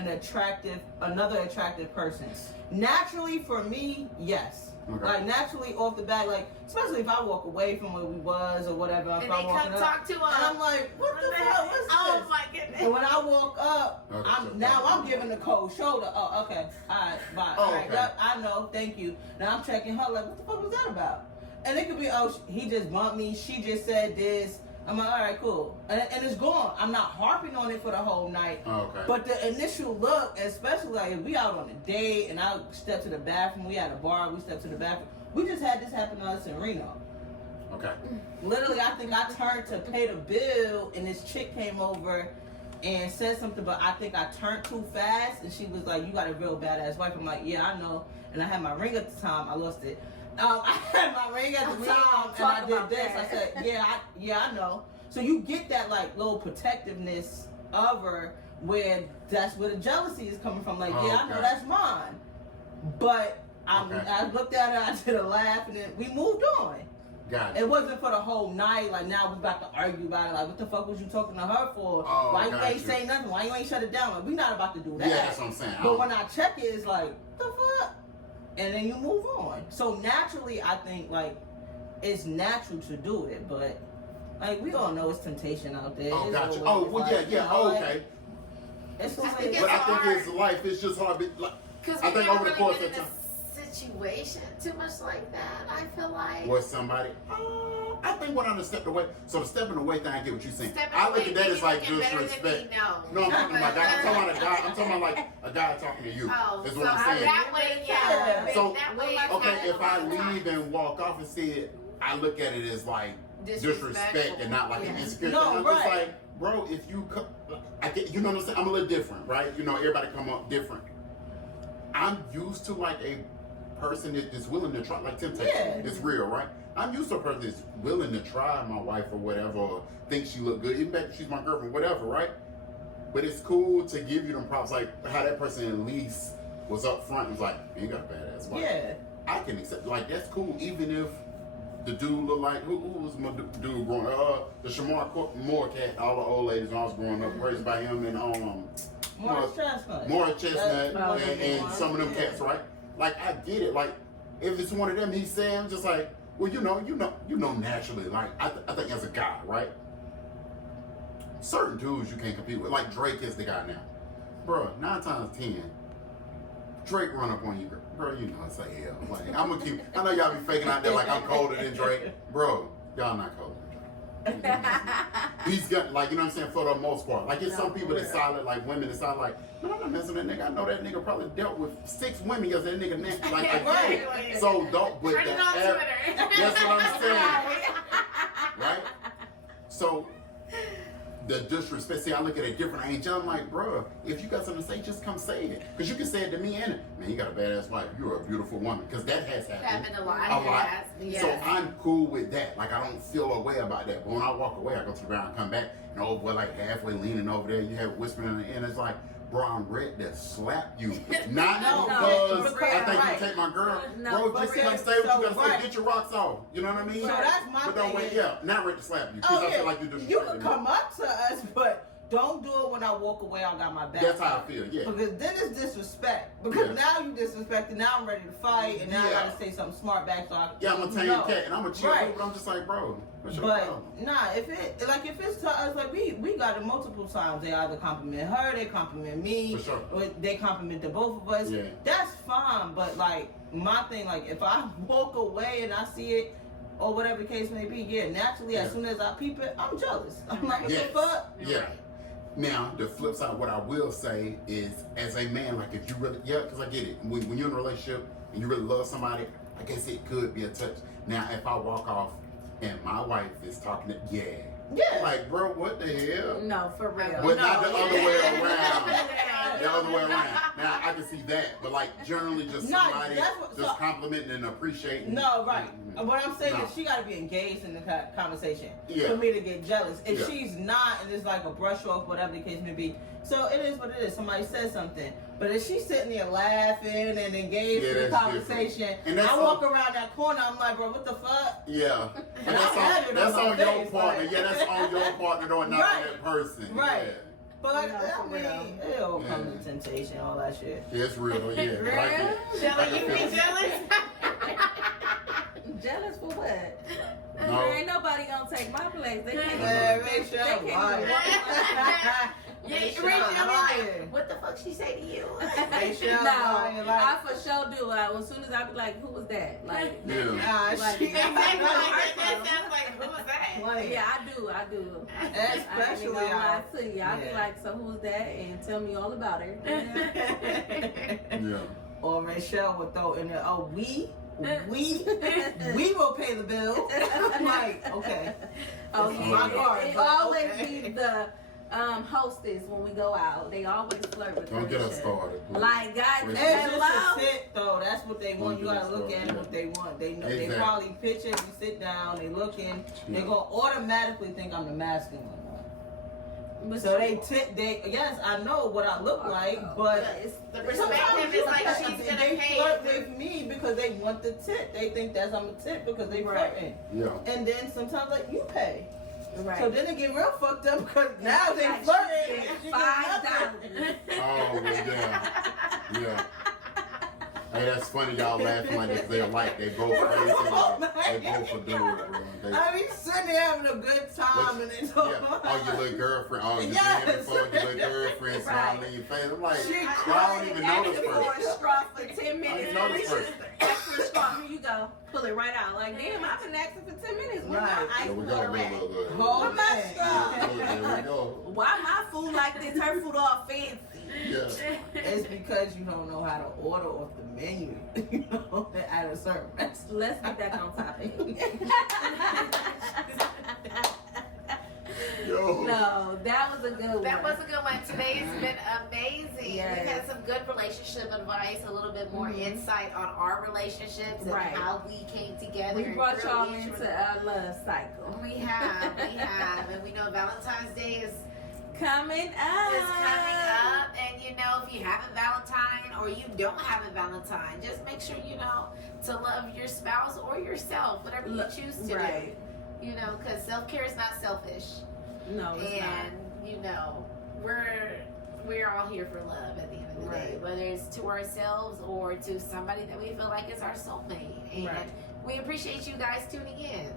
another attractive person? Naturally, for me, yes. Okay. Like, naturally off the bat, like, especially if I walk away from where we was or whatever. And they come talk to us. And I'm like, what the hell? What's Oh this? my goodness. And when I walk up, Okay, I'm giving the cold shoulder. Oh, okay. All right, bye. All right, okay. yep, I know. Thank you. Now I'm checking her like, what the fuck was that about? And it could be, he just bumped me. She just said this. I'm like, all right, cool. And it's gone. I'm not harping on it for the whole night. Okay. But the initial look, especially like if we out on a date and I step to the bathroom, we at a bar, we step to the bathroom. We just had this happen to us in Reno. Okay. Literally, I think I turned to pay the bill and this chick came over and said something, but I think I turned too fast and she was like, you got a real badass wife. I'm like, yeah, I know. And I had my ring at the time. I lost it. I had my ring at the time and I did this. I said, yeah, I know. So you get that like little protectiveness of her where that's where the jealousy is coming from. Like, I know that's mine. But I looked at her, I did a laugh, and then we moved on. Gotcha. It wasn't for the whole night. Like, now we're about to argue about it. Like, what the fuck was you talking to her for? Why you ain't say nothing? Why you ain't shut it down? Like, we not about to do that. Yeah, that's what I'm saying. But when I check it, it's like, what the fuck? And then you move on. So naturally, I think, like, it's natural to do it. But, like, we all know it's temptation out there. Oh, It's gotcha. always, Oh, well, like, yeah, okay. It's just I think But I hard. think it's life. It's just hard. Like, Because I we think never over the really course been of in time. a situation too much like that. I feel like. Was somebody? I think when I done stepped away. So the stepping away thing, I get what you're saying. Stepping I look away, at that as like looking better than disrespect. me, no. No, I'm talking about guy. I'm talking about a guy. I'm talking about like a guy talking to you. Oh, That's so what I'm saying. that way, yeah. So, that way, okay, if I leave and walk off and see it, I look at it as like disrespect and not like an insecurity. No, I'm right. just like, bro, if you I get, you know what I'm saying? I'm a little different, right? You know, everybody come up different. I'm used to like a person that is willing to try, like temptation. Yeah. It's real, right? I'm used to a person that's willing to try my wife or whatever, or think she look good, even if she's my girlfriend, whatever, right? But it's cool to give you them props, like how that person at least was up front and was like, man, you got a badass wife. Yeah. I can accept, like, that's cool, even if the dude look like, who was my dude growing up? The Shamar Moore cat, all the old ladies when I was growing up, raised by him and Morris Chestnut. Morris Chestnut That's and some of them cats, right? Like, I get it. Like, if it's one of them, he's saying, I'm just like, well, you know, naturally. Like, I think as a guy, right? Certain dudes you can't compete with. Like Drake is the guy now, bro. 9 times 10, Drake run up on you, bro. You know it's like hell. Like, I'm gonna keep. I know y'all be faking out there like I'm colder than Drake, bro. Y'all not colder than Drake. He's got, like, you know what I'm saying, for the most part. Like, it's some people that solid, like women that solid, like, no, I'm not messing with that nigga. I know that nigga probably dealt with 6 women because that nigga neck, like, Right. so don't, but Turn it on Twitter. that's what I'm saying, right? So, the disrespect, see, I look at it different. Angel, I'm like, bro, if you got something to say, just come say it. Because you can say it to me and man, you got a badass wife. You're a beautiful woman. Because that has happened. Happened a lot. Yes. So I'm cool with that. Like, I don't feel a way about that. But when I walk away, I go to the ground and come back. And old boy, like, halfway leaning over there, you have whispering in the end. It's like, bro, I'm ready to slap you. Not because I think you take my girl. Bro, just come stay with you. Gotta say, get your rocks off. You know what I mean? So that's my But don't thing. wait, not ready to slap you. Because I feel like you disrespecting You can me. come up to us, but don't do it when I walk away. I got my back. That's how I feel, yeah. Because then it's disrespect. Because now you disrespecting. Now I'm ready to fight, and now I gotta say something smart back. So I I'm a tame cat, and I'm a chill, Right. but I'm just like, bro, What's your But problem? nah, if it's to us, like we got it multiple times. They either compliment her, they compliment me, For sure. or they compliment the both of us. Yeah. That's fine. But like my thing, like if I walk away and I see it, or whatever the case may be, yeah, naturally as soon as I peep it, I'm jealous. I'm like, what Yes. the fuck? Yeah. Now, the flip side, what I will say is, as a man, like if you really, because I get it. When you're in a relationship and you really love somebody, I guess it could be a touch. Now, if I walk off and my wife is talking to, Yeah. like, bro, what the hell? No, for real. But not No, the other way around. Yeah. The other way around. Now, I can see that, but like generally just No, somebody that's what- just so- complimenting and appreciating. No, right. What I'm saying No. is she got to be engaged in the conversation Yeah. for me to get jealous. If Yeah. she's not, and it's like a brush off, whatever the case may be. So it is what it is. Somebody says something. But if she's sitting there laughing and engaged Yeah, in the that's conversation, different. And that's I all- walk around that corner, I'm like, bro, what the fuck? Yeah. And And I'm having it that's on my on your face, partner. like- Yeah, that's on your partner though, not Right. on that person. Right. Yeah. But like, No, I for mean, real. it all Yeah. comes with temptation, all that shit. Yeah, it's real though, yeah. Real? Like it. Shelly, you be jealous? Jealous for what? No. There ain't nobody gonna take my place. They can't. Man, make sure They I'm can't lying. Yeah, Make sure Rachel, I'm I'm lying. like, what the fuck she say to you? Make sure No, I'm lying. Like, I for sure do. As soon as I be like, who was that? Like, Yeah. nah, Like, she Exactly like that sounds like, who was that? Like, yeah, I do. especially I ain't out. gonna lie to you. I be Yeah. like, so who's that? And tell me all about her. Yeah. Or Michelle would throw in there, oh, we will pay the bill. I'm like, okay. Oh It's yeah, my card, it but always okay. be the hostess when we go out. They always flirt with Don't get Kerisha. us started. please. Like, guys, It's It's just a hello. tip, though. That's what they want. You Don't gotta do look this at stuff, what they want. They know. Exactly. They probably picture. You sit down. They looking. They Yeah. gonna automatically think I'm the masculine one. But So they tip. They yes, I know what I look like, but it's The perspective is like she's gonna they pay. flirt with me because they want the tip. They think that's I'm a tip because they Right. flirting. Yeah. And then sometimes like you pay. right. So then it get real fucked up because now they Like, flirting. she and get she get $5. nothing. Oh, well, yeah. Yeah. Hey, that's funny y'all laughing like this. They're like, they both crazy. They both will do it, bro. They, I mean, sitting there having a good time and it's all yeah. Oh, your little girlfriend. Oh, you Yes. yes. Before your little girlfriend smiling Right. in your face. I'm like, She y'all don't even know this Asking for person. a straw for 10 minutes. I know this person. Ask for a straw. Here you go. Pull it right out. Like, damn, I've been asking for 10 minutes. Where Right. my ice There we go. water Look, at? look, look. Hold Where my that. straw? There we go. Why my food like this? Her food all fancy. Yeah. It's because you don't know how to order off the menu. You know, at a certain restaurant. Let's get back on topic. Yo. No, that was a good one. That was a good one. Today's been amazing. Yes. We've had some good relationship advice, a little bit more insight on our relationships and Right. how we came together. We and brought really y'all enjoyed into our love cycle. We have, and we know Valentine's Day is Coming up. is coming up, and you know, if you have a Valentine or you don't have a Valentine, just make sure you know to love your spouse or yourself, whatever you choose to Right. do. You know, because self-care is not selfish, No, it's and you know, we're all here for love at the end of the day, Right. whether it's to ourselves or to somebody that we feel like is our soulmate, and Right. we appreciate you guys tuning in. not.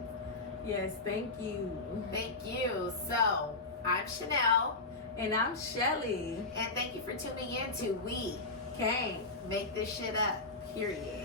Yes, thank you. Thank you. So I'm Chanel. And I'm Shelly. And thank you for tuning in to We Can't Make This Shit Up. period.